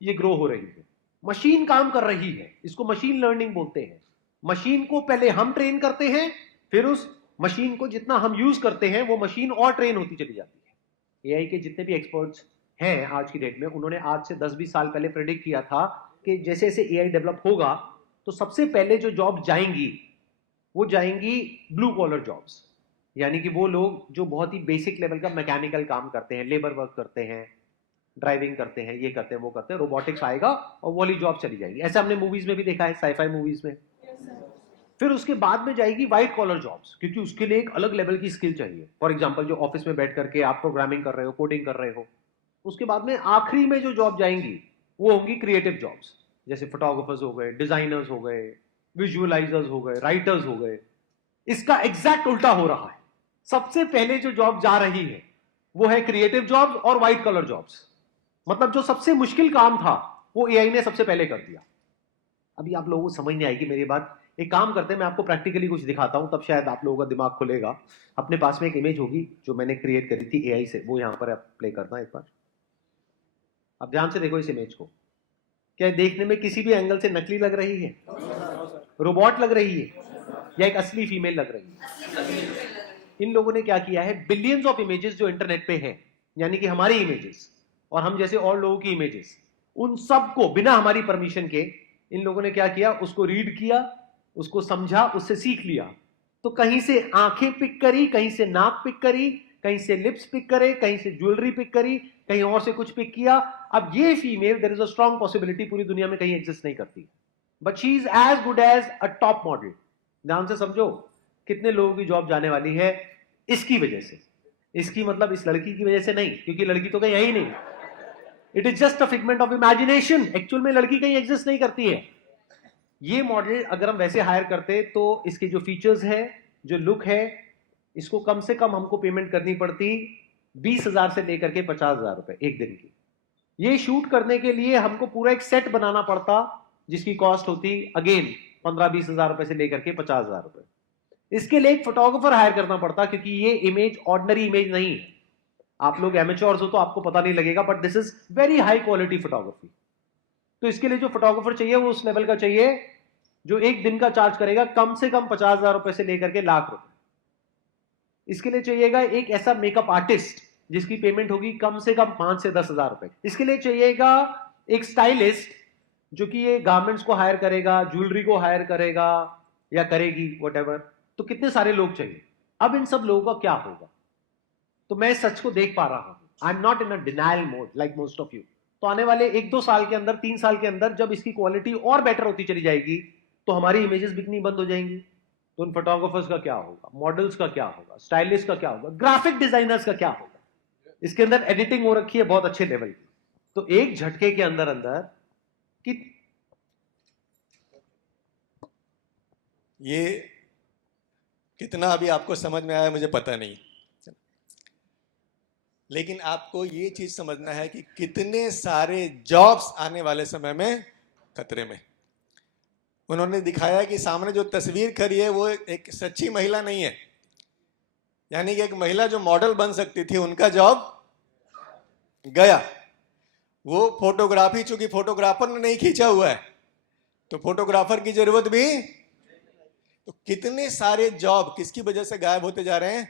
ये ग्रो हो रही है। मशीन काम कर रही है, इसको मशीन लर्निंग बोलते हैं। मशीन को पहले हम ट्रेन करते हैं, फिर उस मशीन को जितना हम यूज करते हैं वो मशीन और ट्रेन होती चली जाती है। एआई के जितने भी एक्सपर्ट्स हैं आज की डेट में, उन्होंने आज से 10-20 साल पहले प्रेडिक्ट किया था कि जैसे जैसे एआई डेवलप होगा तो सबसे पहले जो जॉब जाएंगी वो जाएंगी ब्लू कॉलर जॉब्स, यानी कि वो लोग जो बहुत ही बेसिक लेवल का मैकेनिकल काम करते हैं, लेबर वर्क करते हैं, ड्राइविंग करते हैं, ये करते हैं, वो करते हैं, रोबोटिक्स आएगा और वो वाली जॉब चली जाएगी। ऐसा हमने मूवीज में भी देखा है, साईफाई मूवीज में। फिर उसके बाद में जाएगी व्हाइट कॉलर जॉब्स, क्योंकि उसके लिए एक अलग लेवल की स्किल चाहिए। फॉर एग्जांपल जो ऑफिस में बैठ करके आप प्रोग्रामिंग कर रहे हो, कोडिंग कर रहे हो। उसके बाद में आखिरी में जो जॉब जाएंगी वो होंगी क्रिएटिव जॉब्स, जैसे फोटोग्राफर्स हो गए, डिजाइनर्स हो गए, विजुअलाइजर्स हो गए, राइटर्स हो गए। इसका एग्जैक्ट उल्टा हो रहा है। सबसे पहले जो जॉब जा रही है वो है क्रिएटिव जॉब्स और व्हाइट कलर जॉब्स। मतलब जो सबसे मुश्किल काम था वो एआई ने सबसे पहले कर दिया। अभी आप लोगों को समझ नहीं आएगी मेरी बात। एक काम करते हैं, मैं आपको प्रैक्टिकली कुछ दिखाता हूं, तब शायद आप लोगों का दिमाग खुलेगा। अपने पास में एक इमेज होगी जो मैंने क्रिएट करी थी एआई से, वो यहां पर आप प्ले करना एक बार। आप ध्यान से देखो इस इमेज को। क्या ये देखने में किसी भी एंगल से नकली लग रही है? रोबोट लग रही है या एक असली फीमेल लग रही है? इन लोगों ने क्या किया है, बिलियंस ऑफ इमेजेस जो इंटरनेट पे हैं, यानी कि हमारी इमेजेस और हम जैसे और लोगों की इमेजेस, उन सबको बिना हमारी परमिशन के इन लोगों ने क्या किया, उसको रीड किया, उसको समझा, उससे सीख लिया। तो कहीं से आंखें पिक करी, कहीं से नाक पिक करी, कहीं से लिप्स पिक करे, कहीं से ज्वेलरी पिक करी, कहीं और से कुछ पिक किया। अब ये female, there is a strong possibility पूरी दुनिया में कहीं एग्जिस्ट नहीं करती, but she is as good as a top model. ध्यान से समझो कितने लोगों की जॉब जाने वाली है इसकी वजह से। इसकी मतलब इस लड़की की वजह से नहीं, क्योंकि लड़की तो कहीं है ही नहीं। It is just a figment of imagination. Actual में लड़की कहीं एग्जिस्ट नहीं करती है। ये मॉडल अगर हम वैसे हायर करते तो इसके जो फीचर्स है, जो लुक है, इसको कम से कम हमको पेमेंट करनी पड़ती 20,000 से लेकर के 50,000 रुपए एक दिन की। ये शूट करने के लिए हमको पूरा एक सेट बनाना पड़ता, जिसकी कॉस्ट होती अगेन 15-20,000 रुपए से लेकर के 50,000 रुपए। इसके लिए एक फोटोग्राफर हायर करना पड़ता, क्योंकि ये इमेज ऑर्डिनरी इमेज नहीं है। आप लोग एमेच्योर्स हो तो आपको पता नहीं लगेगा, but this is very high quality photography. तो इसके लिए जो फोटोग्राफर चाहिए वो उस लेवल का चाहिए जो एक दिन का चार्ज करेगा कम से कम 50,000 रुपए से लेकर के लाख रुपए। इसके लिए चाहिएगा एक ऐसा मेकअप आर्टिस्ट जिसकी पेमेंट होगी कम से कम 5 से 10,000 रुपए। इसके लिए चाहिएगा एक स्टाइलिस्ट जो कि ये गारमेंट्स को हायर करेगा, ज्वेलरी को हायर करेगा या करेगी व्हाटएवर। तो कितने सारे लोग चाहिए। अब इन सब लोगों का क्या होगा? तो मैं सच को देख पा रहा हूं। I am not in a denial mode like most of you. तो आने वाले 1-2 साल के अंदर, 3 साल के अंदर, जब इसकी क्वालिटी और बेटर होती चली जाएगी तो हमारी इमेजेस बिकनी बंद हो जाएंगी। तो उन फोटोग्राफर्स का क्या होगा, मॉडल्स का क्या होगा, स्टाइलिस्ट का क्या होगा, ग्राफिक डिजाइनर्स का क्या होगा? इसके अंदर एडिटिंग हो रखी है बहुत अच्छे लेवल की। तो एक झटके के अंदर अंदर कि ये कितना अभी आपको समझ में आया मुझे पता नहीं, लेकिन आपको ये चीज समझना है कि कितने सारे जॉब्स आने वाले समय में खतरे में। उन्होंने दिखाया कि सामने जो तस्वीर खड़ी है वो एक सच्ची महिला नहीं है, यानी कि एक महिला जो मॉडल बन सकती थी उनका जॉब गया। वो फोटोग्राफी, चूंकि फोटोग्राफर ने नहीं खींचा हुआ है तो फोटोग्राफर की जरूरत भी। तो कितने सारे जॉब किसकी वजह से गायब होते जा रहे हैं?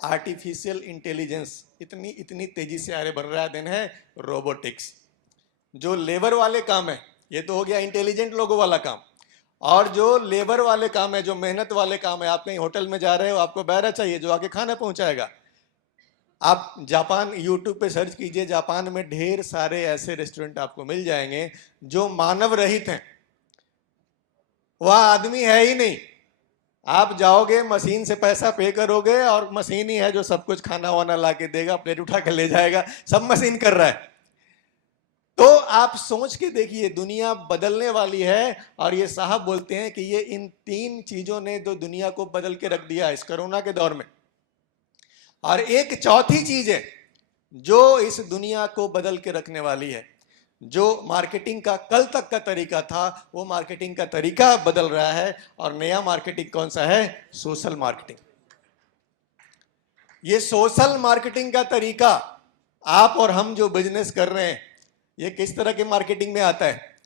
आर्टिफिशियल इंटेलिजेंस इतनी इतनी तेजी से आगे बढ़ रहा है। दिन है रोबोटिक्स। जो लेबर वाले काम है ये तो हो गया इंटेलिजेंट लोगों वाला काम, और जो लेबर वाले काम है, जो मेहनत वाले काम है, आप कहीं होटल में जा रहे हो, आपको बैरा चाहिए जो आके खाना पहुंचाएगा। आप जापान यूट्यूब पे सर्च कीजिए, जापान में ढेर सारे ऐसे रेस्टोरेंट आपको मिल जाएंगे जो मानव रहित हैं। वहां आदमी है ही नहीं। आप जाओगे, मशीन से पैसा पे करोगे और मशीन ही है जो सब कुछ खाना वाना ला के देगा, प्लेट उठा के ले जाएगा, सब मशीन कर रहा है। तो आप सोच के देखिए दुनिया बदलने वाली है। और ये साहब बोलते हैं कि ये इन 3 चीजों ने तो दुनिया को बदल के रख दिया इस कोरोना के दौर में। और एक चौथी चीज है जो इस दुनिया को बदल के रखने वाली है। जो मार्केटिंग का कल तक का तरीका था वो मार्केटिंग का तरीका बदल रहा है। और नया मार्केटिंग कौन सा है? Social marketing. ये सोशल मार्केटिंग का तरीका आप और हम जो बिजनेस कर रहे हैं ये किस तरह के मार्केटिंग में आता है?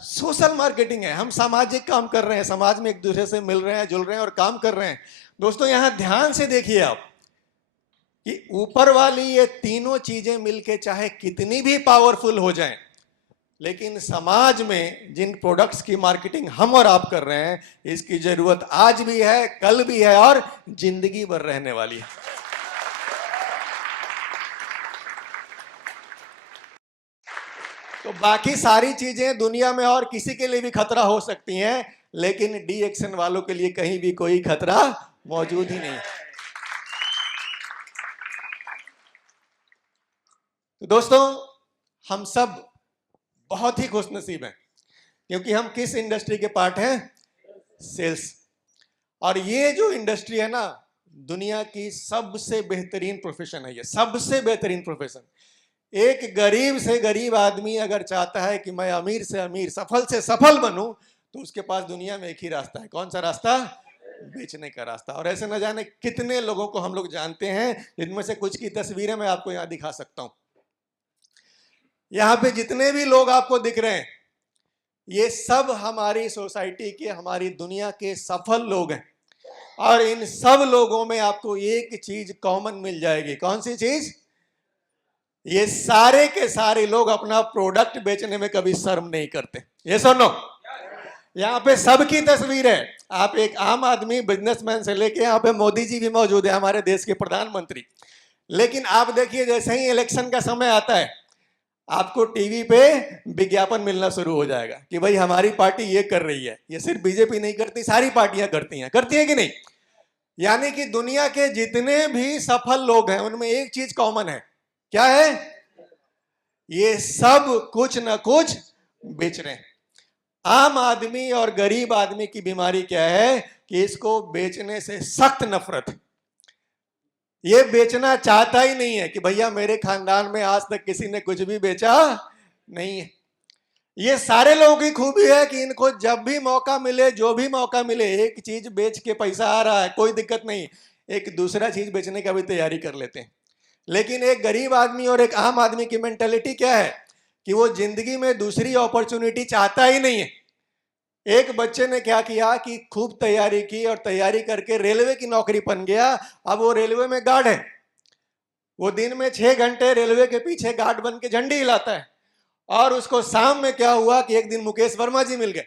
सोशल मार्केटिंग है। हम सामाजिक काम कर रहे हैं, समाज में एक दूसरे से मिल रहे हैं, जुल रहे हैं और काम कर रहे हैं। दोस्तों यहां ध्यान से देखिए आप कि ऊपर वाली ये तीनों चीजें मिलके चाहे कितनी भी पावरफुल हो जाएं, लेकिन समाज में जिन प्रोडक्ट्स की मार्केटिंग हम और आप कर रहे हैं इसकी जरूरत आज भी है, कल भी है और जिंदगी भर रहने वाली है। तो बाकी सारी चीजें दुनिया में और किसी के लिए भी खतरा हो सकती हैं, लेकिन डी एक्शन वालों के लिए कहीं भी कोई खतरा मौजूद ही नहीं। तो दोस्तों, हम सब बहुत ही खुशनसीब हैं, क्योंकि हम किस इंडस्ट्री के पार्ट हैं? सेल्स। और ये जो इंडस्ट्री है ना, दुनिया की सबसे बेहतरीन प्रोफेशन है, ये सबसे बेहतरीन प्रोफेशन। एक गरीब से गरीब आदमी अगर चाहता है कि मैं अमीर से अमीर, सफल से सफल बनूं, तो उसके पास दुनिया में एक ही रास्ता है। कौन सा रास्ता? बेचने का रास्ता। और ऐसे न जाने कितने लोगों को हम लोग जानते हैं, जिनमें से कुछ की तस्वीरें मैं आपको यहां दिखा सकता हूं। यहां पे जितने भी लोग आपको दिख रहे हैं, ये सब हमारी सोसाइटी के, हमारी दुनिया के सफल लोग हैं। और इन सब लोगों में आपको एक चीज कॉमन मिल जाएगी। कौन सी चीज? ये सारे के सारे लोग अपना प्रोडक्ट बेचने में कभी शर्म नहीं करते। ये सुनो, यहाँ पे सबकी तस्वीर है। आप एक आम आदमी, बिजनेसमैन से लेके यहाँ पे मोदी जी भी मौजूद है, हमारे देश के प्रधानमंत्री। लेकिन आप देखिए, जैसे ही इलेक्शन का समय आता है, आपको टीवी पे विज्ञापन मिलना शुरू हो जाएगा कि भाई हमारी पार्टी ये कर रही है। ये सिर्फ बीजेपी नहीं करती, सारी पार्टियां करती हैं कि नहीं? यानी कि दुनिया के जितने भी सफल लोग हैं, उनमें एक चीज कॉमन है। क्या है? ये सब कुछ न कुछ बेच रहे हैं। आम आदमी और गरीब आदमी की बीमारी क्या है कि इसको बेचने से सख्त नफरत है। ये बेचना चाहता ही नहीं है कि भैया मेरे खानदान में आज तक किसी ने कुछ भी बेचा नहीं है। ये सारे लोगों की खूबी है कि इनको जब भी मौका मिले, जो भी मौका मिले, एक चीज बेच के पैसा आ रहा है, कोई दिक्कत नहीं, एक दूसरा चीज बेचने का भी तैयारी कर लेते हैं। लेकिन एक गरीब आदमी और एक आम आदमी की मेंटेलिटी क्या है कि वो जिंदगी में दूसरी अपॉर्चुनिटी चाहता ही नहीं है। एक बच्चे ने क्या किया कि खूब तैयारी की और तैयारी करके रेलवे की नौकरी बन गया। अब वो रेलवे में गार्ड है। वो दिन में 6 घंटे रेलवे के पीछे गार्ड बन के झंडी हिलाता है। और उसको शाम में क्या हुआ कि एक दिन मुकेश वर्मा जी मिल गए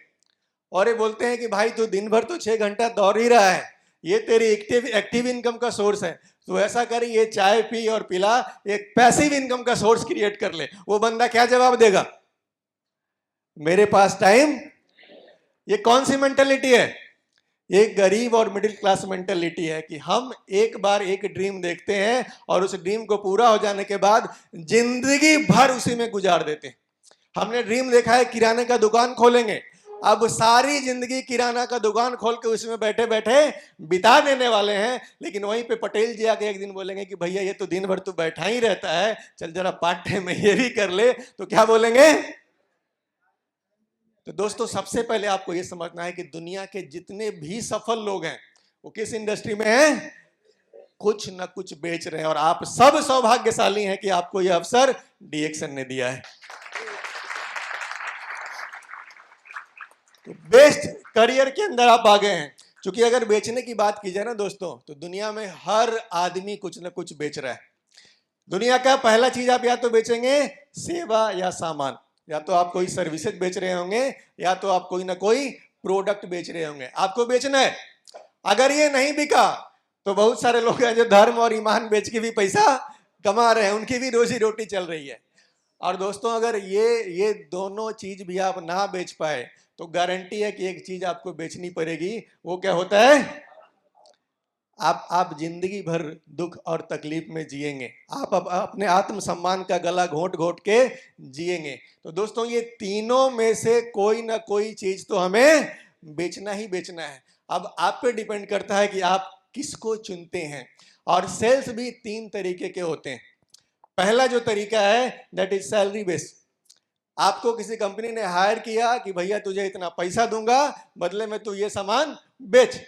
और ये बोलते हैं कि भाई तू दिन भर तो 6 घंटा दौड़ ही रहा है, ये तेरी एक्टिव इनकम का सोर्स है, तो ऐसा कर ये चाय पी और पिला, एक पैसिव इनकम का सोर्स क्रिएट कर ले। वो बंदा क्या जवाब देगा? मेरे पास टाइम। ये कौन सी मेंटेलिटी है? ये गरीब और मिडिल क्लास मेंटेलिटी है कि हम एक बार एक ड्रीम देखते हैं और उस ड्रीम को पूरा हो जाने के बाद जिंदगी भर उसी में गुजार देते हैं। हमने ड्रीम देखा है किराने का दुकान खोलेंगे, अब सारी जिंदगी किराना का दुकान खोल के उसमें बैठे बैठे बिता देने वाले हैं। लेकिन वहीं पे पटेल जी आके एक दिन बोलेंगे कि भैया ये तो दिन भर तो बैठा ही रहता है, चल जरा पार्ट टाइम में ये भी कर ले, तो क्या बोलेंगे? तो दोस्तों, सबसे पहले आपको ये समझना है कि दुनिया के जितने भी सफल लोग हैं वो किस इंडस्ट्री में हैं? कुछ न कुछ बेच रहे हैं। और आप सब सौभाग्यशाली हैं कि आपको यह अवसर डी एक्शन ने दिया है। तो बेस्ट करियर के अंदर आप आ गए हैं। क्योंकि अगर बेचने की बात की जाए ना दोस्तों, तो दुनिया में हर आदमी कुछ न कुछ बेच रहा है। दुनिया का पहला चीज आप या तो बेचेंगे सेवा या सामान, या तो आप कोई सर्विसेज बेच रहे होंगे, या तो आप कोई ना कोई प्रोडक्ट बेच रहे होंगे। आपको बेचना है। अगर ये नहीं बिका तो बहुत सारे लोग हैं जो धर्म और ईमान बेच के भी पैसा कमा रहे हैं, उनकी भी रोजी रोटी चल रही है। और दोस्तों, अगर ये दोनों चीज भी आप ना बेच पाए तो गारंटी है कि एक चीज आपको बेचनी पड़ेगी। वो क्या होता है? आप जिंदगी भर दुख और तकलीफ में जिएंगे। आप अपने आत्मसम्मान का गला घोंट घोंट के जिएंगे। तो दोस्तों, ये तीनों में से कोई ना कोई चीज तो हमें बेचना ही बेचना है। अब आप पे डिपेंड करता है कि आप किसको चुनते हैं। और सेल्स भी 3 तरीके के होते हैं। पहला जो तरीका है दैट इज सैलरी बेस्ड। आपको किसी कंपनी ने हायर किया कि भैया तुझे इतना पैसा दूंगा, बदले में तू ये सामान बेच।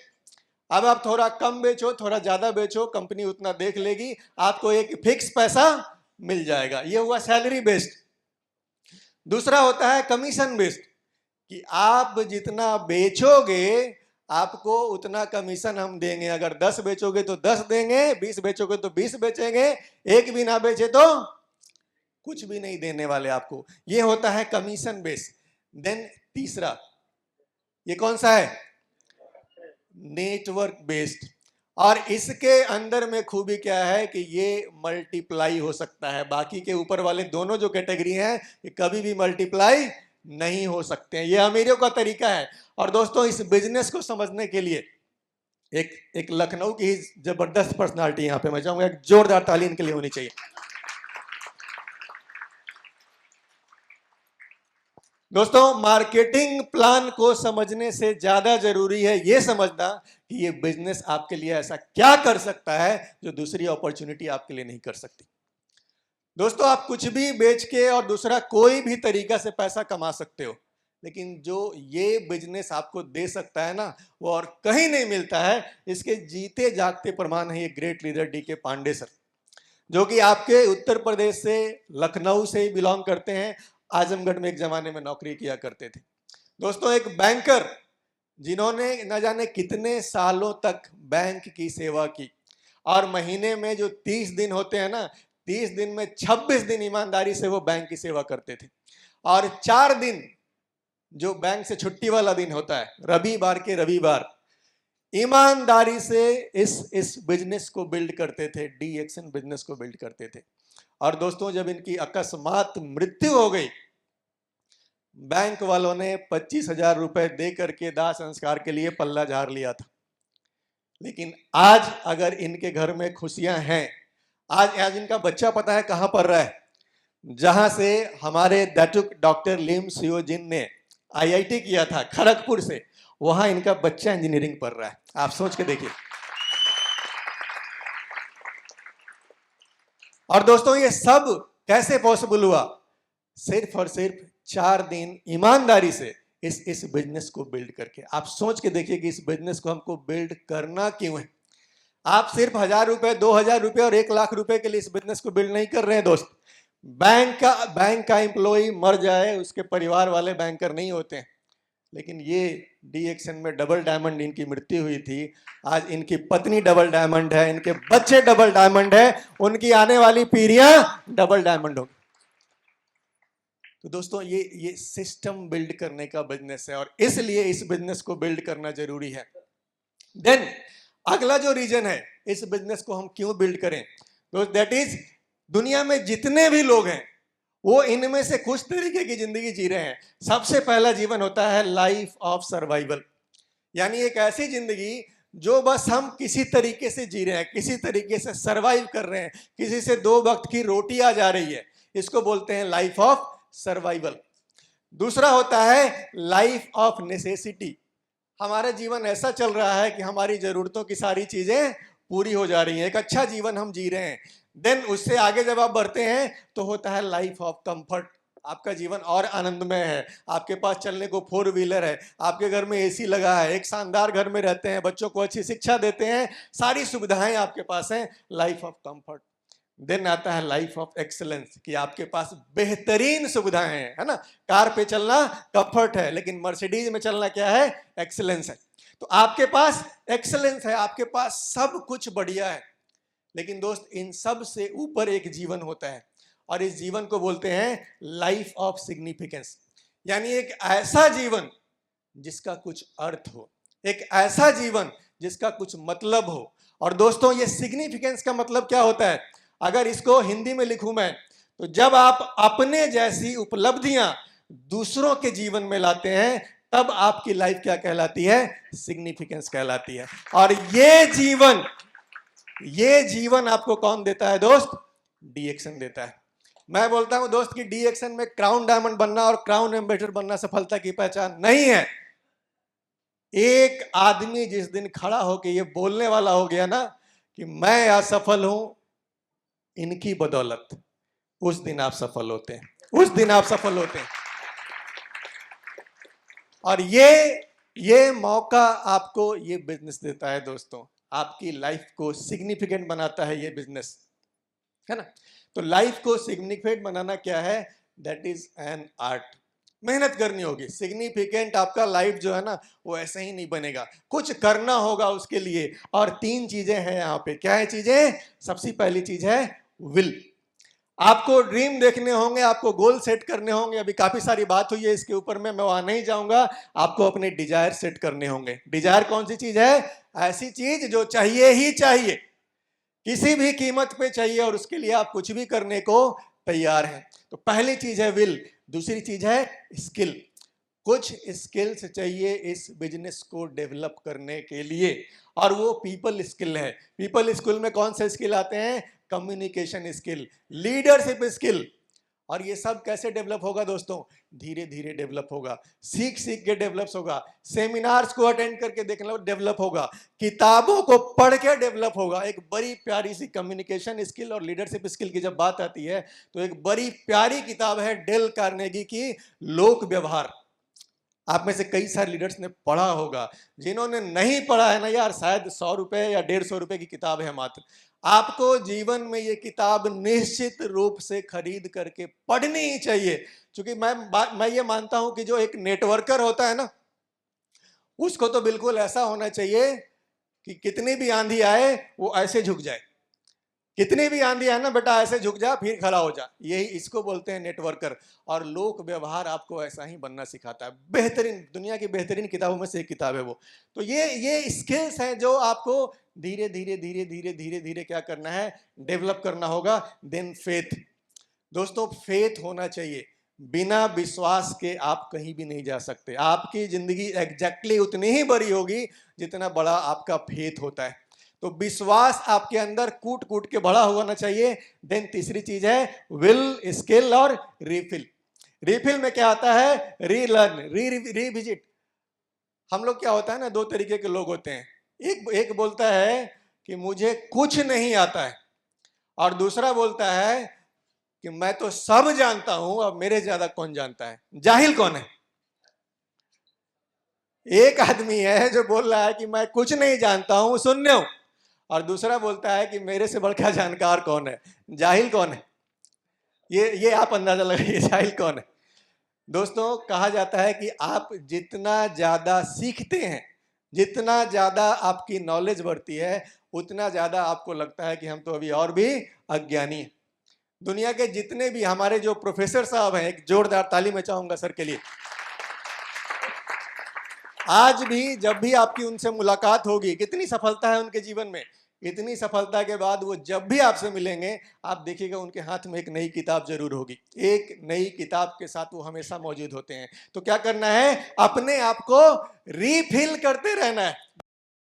अब आप थोड़ा कम बेचो, थोड़ा ज्यादा बेचो, कंपनी उतना देख लेगी, आपको एक फिक्स पैसा मिल जाएगा। ये हुआ सैलरी बेस्ड। दूसरा होता है कमीशन बेस्ड, कि आप जितना बेचोगे आपको उतना कमीशन हम देंगे। अगर 10 बेचोगे तो 10 देंगे, 20 बेचोगे तो 20 बेचेंगे, एक भी ना बेचे तो कुछ भी नहीं देने वाले आपको। ये होता है कमीशन बेस्ड। देन तीसरा, ये कौन सा है? Network based. और इसके अंदर में खूबी क्या है कि ये मल्टीप्लाई हो सकता है। बाकी के ऊपर वाले दोनों जो कैटेगरी हैं ये कभी भी मल्टीप्लाई नहीं हो सकते हैं। ये अमीरों का तरीका है। और दोस्तों इस बिजनेस को समझने के लिए एक लखनऊ की जबरदस्त पर्सनालिटी यहां पे मैं चाहूंगा, एक जोरदार ताली इनके लिए होनी चाहिए। दोस्तों मार्केटिंग प्लान को समझने से ज्यादा जरूरी है ये समझना कि ये बिजनेस आपके लिए ऐसा क्या कर सकता है जो दूसरी अपॉर्चुनिटी आपके लिए नहीं कर सकती। दोस्तों आप कुछ भी बेच के और दूसरा कोई भी तरीका से पैसा कमा सकते हो, लेकिन जो ये बिजनेस आपको दे सकता है ना वो और कहीं नहीं मिलता है। इसके जीते जागते प्रमाण है ये great leader D K. Pandey sir, जो कि आपके उत्तर प्रदेश से लखनऊ से ही बिलोंग करते हैं। आजमगढ़ में एक जमाने में नौकरी किया करते थे। दोस्तों एक बैंकर जिन्होंने न जाने कितने सालों तक बैंक की सेवा की, और महीने में जो 30 दिन होते हैं ना, 30 दिन में 26 दिन ईमानदारी से वो बैंक की सेवा करते थे, और 4 दिन जो बैंक से छुट्टी वाला दिन होता है रविवार के रविवार, ईमानदारी से इस बिजनेस को बिल्ड करते थे, DXN बिजनेस को बिल्ड करते थे। और दोस्तों जब इनकी अकस्मात मृत्यु हो गई, बैंक वालों ने 25,000 रुपए दे करके दाह संस्कार के लिए पल्ला झाड़ लिया था। लेकिन आज अगर इनके घर में खुशियां हैं, आज इनका बच्चा पता है कहां पढ़ रहा है, जहां से हमारे दातुक डॉक्टर लिम सियो जिन ने IIT किया था खड़गपुर से, वहां इनका बच्चा इंजीनियरिंग पढ़ रहा है। आप सोच के देखिए। और दोस्तों ये सब कैसे पॉसिबल हुआ? सिर्फ और सिर्फ 4 दिन ईमानदारी से इस बिजनेस को बिल्ड करके। आप सोच के देखिए कि इस बिजनेस को हमको बिल्ड करना क्यों है। आप सिर्फ 1,000 रुपए, 2,000 रुपए और 1 लाख रुपए के लिए इस बिजनेस को बिल्ड नहीं कर रहे हैं दोस्त। बैंक का एम्प्लॉय मर जाए, उसके परिवार वाले बैंकर नहीं होते हैं। लेकिन ये DXN में डबल डायमंड इनकी मृत्यु हुई थी, आज इनकी पत्नी डबल डायमंड है, इनके बच्चे डबल डायमंड है, उनकी आने वाली पीढ़ियां डबल डायमंड होगी। तो दोस्तों ये सिस्टम बिल्ड करने का बिजनेस है, और इसलिए इस बिजनेस को बिल्ड करना जरूरी है। देन अगला जो रीजन है इस बिजनेस को हम क्यों बिल्ड करें, तो दैट इज दुनिया में जितने भी लोग हैं वो इनमें से कुछ तरीके की जिंदगी जी रहे हैं। सबसे पहला जीवन होता है लाइफ ऑफ सर्वाइवल, यानी एक ऐसी जिंदगी जो बस हम किसी तरीके से जी रहे हैं, किसी तरीके से सर्वाइव कर रहे हैं, किसी से 2 वक्त की रोटी आ जा रही है, इसको बोलते हैं लाइफ ऑफ सर्वाइवल। दूसरा होता है लाइफ ऑफ नेसेसिटी, हमारा जीवन ऐसा चल रहा है कि हमारी जरूरतों की सारी चीजें पूरी हो जा रही हैं, एक अच्छा जीवन हम जी रहे हैं। देन उससे आगे जब आप बढ़ते हैं तो होता है लाइफ ऑफ कंफर्ट, आपका जीवन और आनंदमय है, आपके पास चलने को 4 व्हीलर है, आपके घर में AC लगा है, एक शानदार घर में रहते हैं, बच्चों को अच्छी शिक्षा देते हैं, सारी सुविधाएं आपके पास हैं, लाइफ ऑफ कंफर्ट। देन आता है लाइफ ऑफ एक्सेलेंस, कि आपके पास बेहतरीन सुविधाएं हैं, है ना। कार पे चलना कंफर्ट है, लेकिन मर्सिडीज में चलना क्या है? एक्सेलेंस है। तो आपके पास एक्सेलेंस है, आपके पास सब कुछ बढ़िया है। लेकिन दोस्त इन सब से ऊपर एक जीवन होता है, और इस जीवन को बोलते हैं लाइफ ऑफ सिग्निफिकेंस, यानी एक ऐसा जीवन जिसका कुछ अर्थ हो, एक ऐसा जीवन जिसका कुछ मतलब हो। और दोस्तों ये सिग्निफिकेंस का मतलब क्या होता है? अगर इसको हिंदी में लिखूं मैं, तो जब आप अपने जैसी उपलब्धियां दूसरों के जीवन में लाते हैं, तब आपकी लाइफ क्या कहलाती है? सिग्निफिकेंस कहलाती है। और ये जीवन आपको कौन देता है दोस्त? DXN देता है। मैं बोलता हूं दोस्त कि DXN में क्राउन डायमंड बनना और क्राउन एम्बेसडर बनना सफलता की पहचान नहीं है। एक आदमी जिस दिन खड़ा होकर ये बोलने वाला हो गया ना कि मैं असफल हूं इनकी बदौलत, उस दिन आप सफल होते हैं, उस दिन आप सफल होते हैं। और ये मौका आपको ये बिजनेस देता है दोस्तों, आपकी लाइफ को सिग्निफिकेंट बनाता है ये बिजनेस, है ना। तो लाइफ को सिग्निफिकेंट बनाना क्या है? That is an art. मेहनत करनी होगी। सिग्निफिकेंट आपका लाइफ जो है ना वो ऐसे ही नहीं बनेगा, कुछ करना होगा उसके लिए। और 3 चीजें हैं यहाँ पे। क्या है चीजें? सबसे पहली चीज है विल। आपको ड्रीम देखने होंगे, आपको गोल सेट करने होंगे। अभी काफी सारी बात हुई है इसके ऊपर में, मैं वहां नहीं जाऊंगा। आपको अपने डिजायर सेट करने होंगे। डिजायर कौन सी चीज है? ऐसी चीज जो चाहिए ही चाहिए, किसी भी कीमत पे चाहिए, और उसके लिए आप कुछ भी करने को तैयार हैं। तो पहली चीज है विल, दूसरी चीज है स्किल। कुछ स्किल्स चाहिए इस बिजनेस को डेवलप करने के लिए, और वो पीपल स्किल है। पीपल स्किल में कौन से स्किल आते हैं? Communication skill, leadership skill. और ये सब कैसे डेवलप होगा दोस्तों? धीरे धीरे डेवलप होगा, सीख सीख के डेवलप होगा, सेमिनार्स को अटेंड करके देखना डेवलप होगा, किताबों को पढ़ के डेवलप होगा। एक बड़ी प्यारी सी कम्युनिकेशन स्किल और लीडरशिप स्किल की जब बात आती है तो एक बड़ी प्यारी किताब है डेल कार्नेगी की, लोक व्यवहार। आप में से कई सारे लीडर्स ने पढ़ा होगा, जिन्होंने नहीं पढ़ा है ना यार, शायद 100 रुपए या 150 रुपए की किताब है मात्र। आपको जीवन में ये किताब निश्चित रूप से खरीद करके पढ़नी ही चाहिए, क्योंकि मैं ये मानता हूं कि जो एक नेटवर्कर होता है ना, उसको तो बिल्कुल ऐसा होना चाहिए कि कितनी भी आंधी आए वो ऐसे झुक जाए। कितनी भी आंधी आए ना बेटा, ऐसे झुक जा फिर खड़ा हो जा, यही इसको बोलते हैं नेटवर्कर। और लोक व्यवहार आपको ऐसा ही बनना सिखाता है। बेहतरीन, दुनिया की बेहतरीन किताबों में से एक किताब है वो। तो ये स्किल्स हैं जो आपको धीरे धीरे धीरे धीरे धीरे धीरे क्या करना है? डेवलप करना होगा। Then faith. दोस्तों, फेथ होना चाहिए। बिना विश्वास के आप कहीं भी नहीं जा सकते। आपकी जिंदगी एग्जैक्टली उतनी ही बड़ी होगी जितना बड़ा आपका फेथ होता है। तो विश्वास आपके अंदर कूट कूट के बड़ा होना चाहिए। देन तीसरी चीज है विल, स्किल और रीफिल। रीफिल में क्या आता है? Relearn, revisit. हम लोग क्या होता है ना, दो तरीके के लोग होते हैं। एक बोलता है कि मुझे कुछ नहीं आता है, और दूसरा बोलता है कि मैं तो सब जानता हूं, अब मेरे ज्यादा कौन जानता है। जाहिल कौन है? एक आदमी है जो बोल रहा है कि मैं कुछ नहीं जानता हूं, शून्य हूं, और दूसरा बोलता है कि मेरे से बढ़कर जानकार कौन है। जाहिल कौन है? ये आप अंदाजा लगाइए, जाहिल कौन है। दोस्तों, कहा जाता है कि आप जितना ज्यादा सीखते हैं, जितना ज्यादा आपकी नॉलेज बढ़ती है, उतना ज्यादा आपको लगता है कि हम तो अभी और भी अज्ञानी हैं। दुनिया के जितने भी हमारे जो प्रोफेसर साहब हैं, एक जोरदार ताली मैं चाहूंगा सर के लिए। आज भी जब भी आपकी उनसे मुलाकात होगी, कितनी सफलता है उनके जीवन में, इतनी सफलता के बाद वो जब भी आपसे मिलेंगे, आप देखिएगा उनके हाथ में एक नई किताब जरूर होगी। एक नई किताब के साथ वो हमेशा मौजूद होते हैं। तो क्या करना है? अपने आप को रीफिल करते रहना है।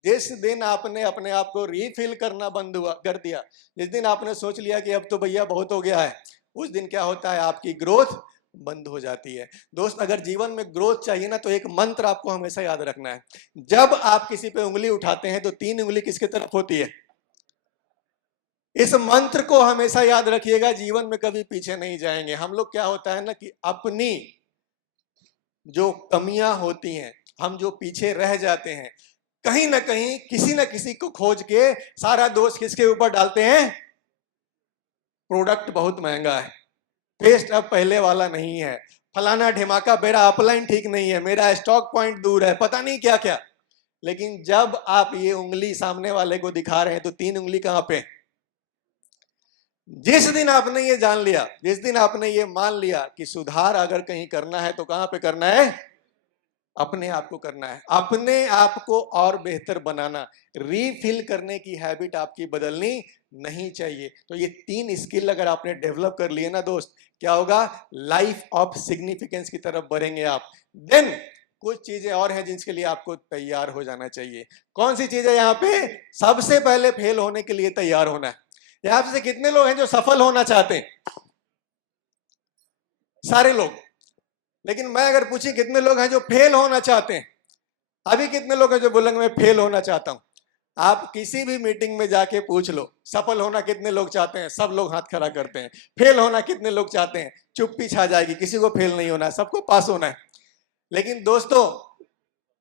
जिस दिन आपने अपने आप को रीफिल करना बंद कर दिया, जिस दिन आपने सोच लिया कि अब तो भैया बहुत हो गया है, उस दिन क्या होता है? आपकी ग्रोथ बंद हो जाती है। दोस्त, अगर जीवन में ग्रोथ चाहिए ना, तो एक मंत्र आपको हमेशा याद रखना है। जब आप किसी पे उंगली उठाते हैं तो 3 उंगली किसके तरफ होती है? इस मंत्र को हमेशा याद रखिएगा, जीवन में कभी पीछे नहीं जाएंगे। हम लोग क्या होता है ना कि अपनी जो कमियां होती हैं, हम जो पीछे रह जाते हैं, कहीं ना कहीं किसी ना किसी को खोज के सारा दोष किसके ऊपर डालते हैं? प्रोडक्ट बहुत महंगा है, टेस्ट अब पहले वाला नहीं है, फलाना ढिमाका, मेरा अपलाइन ठीक नहीं है, मेरा स्टॉक पॉइंट दूर है, पता नहीं क्या क्या। लेकिन जब आप ये उंगली सामने वाले को दिखा रहे हैं तो 3 उंगली कहां पे? जिस दिन आपने ये जान लिया, जिस दिन आपने ये मान लिया कि सुधार अगर कहीं करना है तो कहां पे करना है? अपने आप को करना है, अपने आप को और बेहतर बनाना। रीफिल करने की हैबिट आपकी बदलनी नहीं चाहिए। तो ये 3 स्किल अगर आपने डेवलप कर लिए ना दोस्त, क्या होगा? लाइफ ऑफ सिग्निफिकेंस की तरफ बढ़ेंगे आप। देन कुछ चीजें और हैं जिनके लिए आपको तैयार हो जाना चाहिए। कौन सी चीजें? यहाँ पे सबसे पहले फेल होने के लिए तैयार होना है। यहां से कितने लोग हैं जो सफल होना चाहते हैं? सारे लोग। लेकिन मैं अगर पूछी कितने लोग हैं जो फेल होना चाहते हैं? अभी कितने लोग हैं जो बोलेंगे मैं फेल होना चाहता हूं? आप किसी भी मीटिंग में जाके पूछ लो, सफल होना कितने लोग चाहते हैं? सब लोग हाथ खड़ा करते हैं। फेल होना कितने लोग चाहते हैं? चुप्पी छा जाएगी, किसी को फेल नहीं होना है, सबको पास होना है। लेकिन दोस्तों,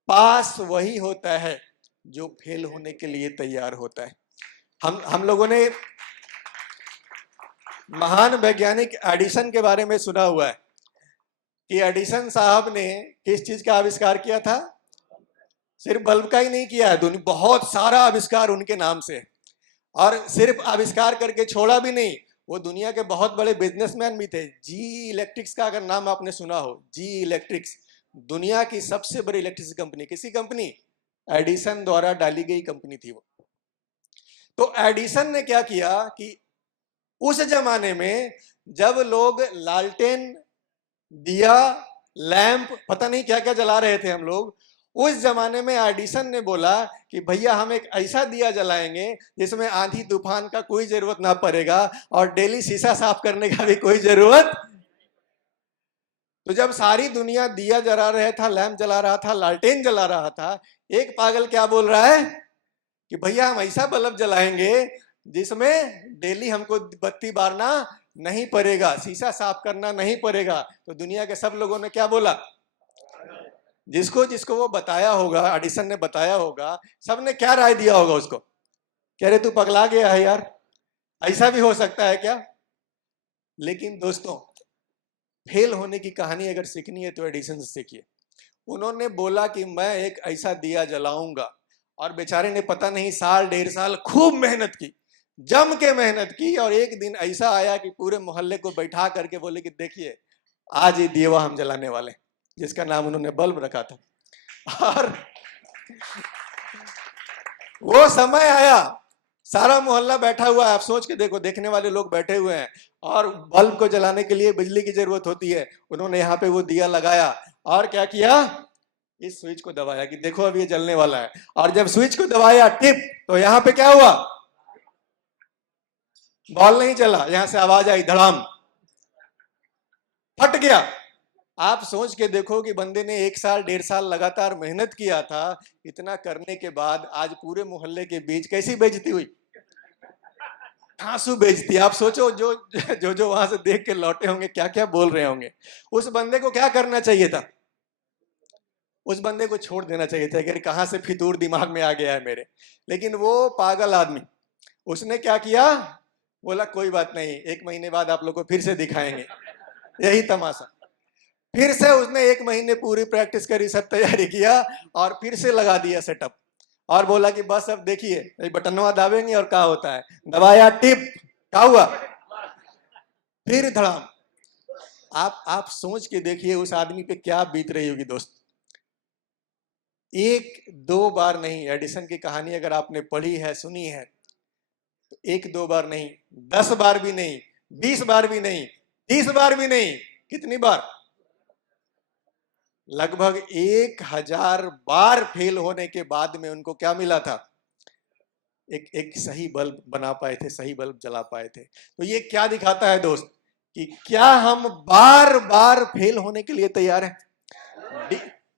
पास वही होता है जो फेल होने के लिए तैयार होता है। हम लोगों ने महान वैज्ञानिक एडिसन के बारे में सुना हुआ है कि एडिसन साहब ने किस चीज का आविष्कार किया था? सिर्फ बल्ब का ही नहीं किया है, बहुत सारा आविष्कार उनके नाम से। और सिर्फ आविष्कार करके छोड़ा भी नहीं, वो दुनिया के बहुत बड़े बिजनेसमैन भी थे। जी इलेक्ट्रिक्स का अगर नाम आपने सुना हो, जी इलेक्ट्रिक्स दुनिया की सबसे बड़ी इलेक्ट्रिसिटी कंपनी, किसी कंपनी? एडिसन द्वारा डाली गई कंपनी थी वो। तो एडिसन ने क्या किया कि उस जमाने में जब लोग लालटेन, दिया लैंप, पता नहीं क्या क्या जला रहे थे हम लोग। उस जमाने में एडिसन ने बोला कि भैया हम एक ऐसा दिया जलाएंगे जिसमें आंधी तूफान का कोई जरूरत ना पड़ेगा और डेली शीशा साफ करने का भी कोई जरूरत। तो जब सारी दुनिया दिया जला रहा था, लैंप जला रहा था, लालटेन जला रहा था, एक पागल क्या बोल रहा है कि भैया हम ऐसा बल्ब जलाएंगे जिसमें डेली हमको बत्ती बारना नहीं पड़ेगा, शीशा साफ करना नहीं पड़ेगा। तो दुनिया के सब लोगों ने क्या बोला, जिसको जिसको वो बताया होगा, एडिसन ने बताया होगा, सबने क्या राय दिया होगा उसको, कह रहे तू पगला गया है यार, ऐसा भी हो सकता है क्या। लेकिन दोस्तों, फेल होने की कहानी अगर सीखनी है तो एडिसन से सीखिए। उन्होंने बोला कि मैं एक ऐसा दिया जलाऊंगा, और बेचारे ने पता नहीं साल 1.5 साल खूब मेहनत की, जम के मेहनत की, और एक दिन ऐसा आया कि पूरे मोहल्ले को बैठा करके बोले कि देखिए आज ये दिया हम जलाने वाले, जिसका नाम उन्होंने बल्ब रखा था। और वो समय आया, सारा मोहल्ला बैठा हुआ है, आप सोच के देखो, देखने वाले लोग बैठे हुए हैं, और बल्ब को जलाने के लिए बिजली की जरूरत होती है। उन्होंने यहाँ पे वो दिया लगाया और क्या किया, इस स्विच को दबाया कि देखो अब ये जलने वाला है। और जब स्विच को दबाया टिप, तो यहाँ पे क्या हुआ, बॉल नहीं चला, यहां से आवाज आई धड़ाम, फट गया। आप सोच के देखो कि बंदे ने 1 साल 1.5 साल लगातार मेहनत किया था, इतना करने के बाद आज पूरे मोहल्ले के बीच कैसी बेइज्जती हुई, ठांसू बेइज्जती। आप सोचो जो जो जो वहां से देख के लौटे होंगे क्या क्या बोल रहे होंगे। उस बंदे को क्या करना चाहिए था, उस बंदे को छोड़ देना चाहिए था कि कहां से फितूर दिमाग में आ गया है मेरे। लेकिन वो पागल आदमी, उसने क्या किया, बोला कोई बात नहीं, 1 महीने बाद आप लोग को फिर से दिखाएंगे यही तमाशा। फिर से उसने 1 महीने पूरी प्रैक्टिस करी, सब तैयारी किया, और फिर से लगा दिया सेटअप, और बोला कि बस अब देखिए बटनवा दाबेंगे और क्या होता है, दबाया टिप, क्या हुआ, फिर धड़ाम। आप सोच के देखिए उस आदमी पे क्या बीत रही होगी दोस्त। 1-2 बार नहीं, एडिसन की कहानी अगर आपने पढ़ी है, सुनी है, तो 1-2 बार नहीं, 10 बार भी नहीं, 20 बार भी नहीं, 30 बार भी नहीं, कितनी बार, लगभग 1000 बार फेल होने के बाद में उनको क्या मिला था, एक सही बल्ब बना पाए थे, सही बल्ब जला पाए थे। तो ये क्या दिखाता है दोस्त, कि क्या हम बार बार फेल होने के लिए तैयार हैं।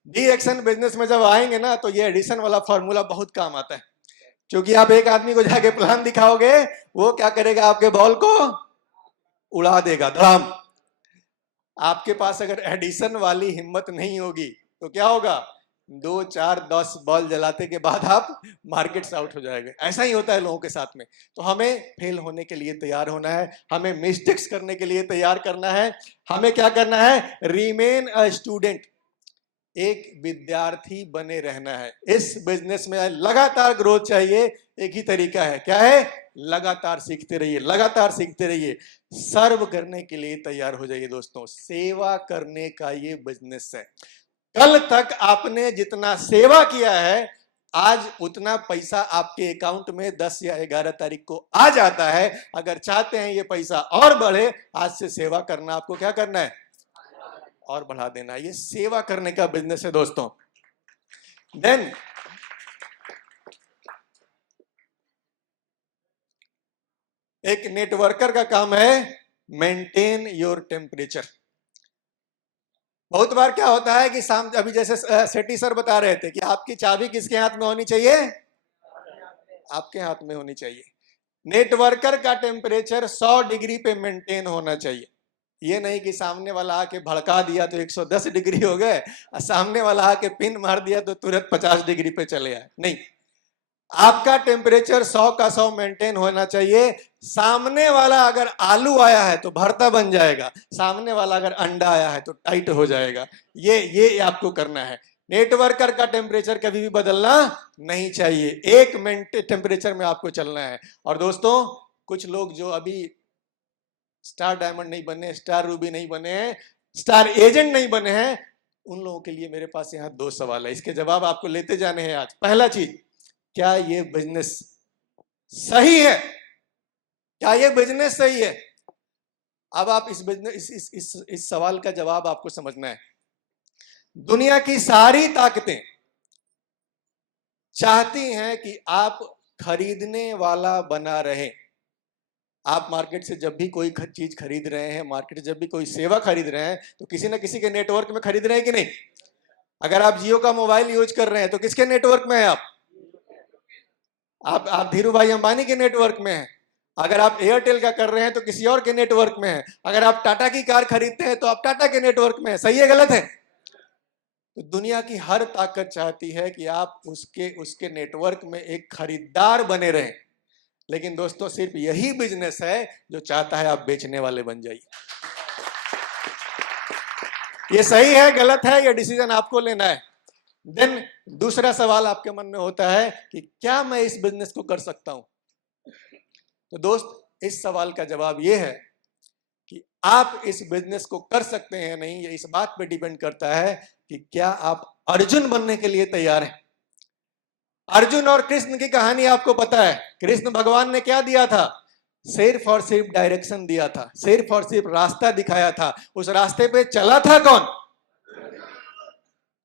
डी एक्शन बिजनेस में जब आएंगे ना, तो ये एडिसन वाला फॉर्मूला बहुत काम आता है। क्योंकि आप एक आदमी को जाके प्लान दिखाओगे, वो क्या करेगा, आपके बॉल को उड़ा देगा धड़ाम। आपके पास अगर एडिसन वाली हिम्मत नहीं होगी तो क्या होगा, 2, 4, 10 बॉल जलाते के बाद आप मार्केट से आउट हो जाएंगे। ऐसा ही होता है लोगों के साथ में। तो हमें फेल होने के लिए तैयार होना है, हमें मिस्टेक्स करने के लिए तैयार करना है। हमें क्या करना है, रिमेन अ स्टूडेंट, एक विद्यार्थी बने रहना है। इस बिजनेस में लगातार ग्रोथ चाहिए, एक ही तरीका है, क्या है, लगातार सीखते रहिए, लगातार सीखते रहिए। सर्व करने के लिए तैयार हो जाइए दोस्तों, सेवा करने का ये बिजनेस है। कल तक आपने जितना सेवा किया है, आज उतना पैसा आपके अकाउंट में 10 या 11 तारीख को आ जाता है। अगर चाहते हैं ये पैसा और बढ़े, आज से सेवा करना आपको क्या करना है, और बढ़ा देना। ये सेवा करने का बिजनेस है दोस्तों। देन एक नेटवर्कर का काम है मेंटेन योर टेम्परेचर। बहुत बार क्या होता है कि अभी जैसे सेठी सर बता रहे थे कि आपकी चाबी किसके हाथ में होनी चाहिए, आपके हाथ में होनी चाहिए। नेटवर्कर का टेम्परेचर 100 डिग्री पे मेंटेन होना चाहिए। ये नहीं कि सामने वाला आके भड़का दिया तो 110 डिग्री हो गए, और सामने वाला आके पिन मार दिया तो तुरंत 50 डिग्री पे चले आए। नहीं, आपका टेम्परेचर 100 का 100 मेंटेन होना चाहिए। सामने वाला अगर आलू आया है तो भरता बन जाएगा, सामने वाला अगर अंडा आया है तो टाइट हो जाएगा। ये आपको करना है। नेटवर्कर का टेम्परेचर कभी भी बदलना नहीं चाहिए, एक टेम्परेचर में आपको चलना है। और दोस्तों, कुछ लोग जो अभी स्टार डायमंड नहीं बने, स्टार रूबी नहीं बने हैं, स्टार एजेंट नहीं बने हैं, उन लोगों के लिए मेरे पास यहाँ 2 सवाल है, इसके जवाब आपको लेते जाने हैं आज। पहला चीज, क्या ये बिजनेस सही है, क्या ये बिजनेस सही है। अब आप इस बिजनेस इस सवाल का जवाब आपको समझना है। दुनिया की सारी ताकतें चाहती हैं कि आप खरीदने वाला बना रहे। आप मार्केट से जब भी कोई चीज खरीद रहे हैं, मार्केट से जब भी कोई सेवा खरीद रहे हैं, तो किसी ना किसी के नेटवर्क में खरीद रहे हैं कि नहीं? अगर आप जियो का मोबाइल यूज कर रहे हैं तो किसके नेटवर्क में है आप धीरू भाई अंबानी के नेटवर्क में हैं। अगर आप एयरटेल का कर रहे हैं तो किसी और के नेटवर्क में है। अगर आप टाटा की कार खरीदते हैं तो आप टाटा के नेटवर्क में है। सही है गलत है? तो दुनिया की हर ताकत चाहती है कि आप उसके नेटवर्क में एक खरीदार बने रहें। लेकिन दोस्तों, सिर्फ यही बिजनेस है जो चाहता है आप बेचने वाले बन जाइए। ये सही है गलत है, ये डिसीजन आपको लेना है। देन दूसरा सवाल आपके मन में होता है कि क्या मैं इस बिजनेस को कर सकता हूं? तो दोस्त, इस सवाल का जवाब ये है कि आप इस बिजनेस को कर सकते हैं नहीं, ये इस बात पे डिपेंड करता है कि क्या आप अर्जुन बनने के लिए तैयार हैं। अर्जुन और कृष्ण की कहानी आपको पता है। कृष्ण भगवान ने क्या दिया था? सिर्फ और सिर्फ डायरेक्शन दिया था, सिर्फ और सिर्फ रास्ता दिखाया था। उस रास्ते पे चला था कौन?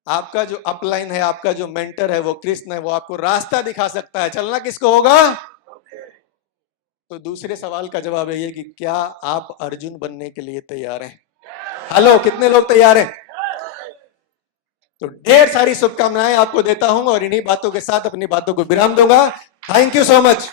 आपका जो अपलाइन है, आपका जो मेंटर है वो कृष्ण है, वो आपको रास्ता दिखा सकता है। चलना किसको होगा? तो दूसरे सवाल का जवाब है ये कि क्या आप अर्जुन बनने के लिए तैयार हैं? हेलो, कितने लोग तैयार हैं? तो ढेर सारी शुभकामनाएं आपको देता हूं और इन्हीं बातों के साथ अपनी बातों को विराम दूंगा। Thank you so much.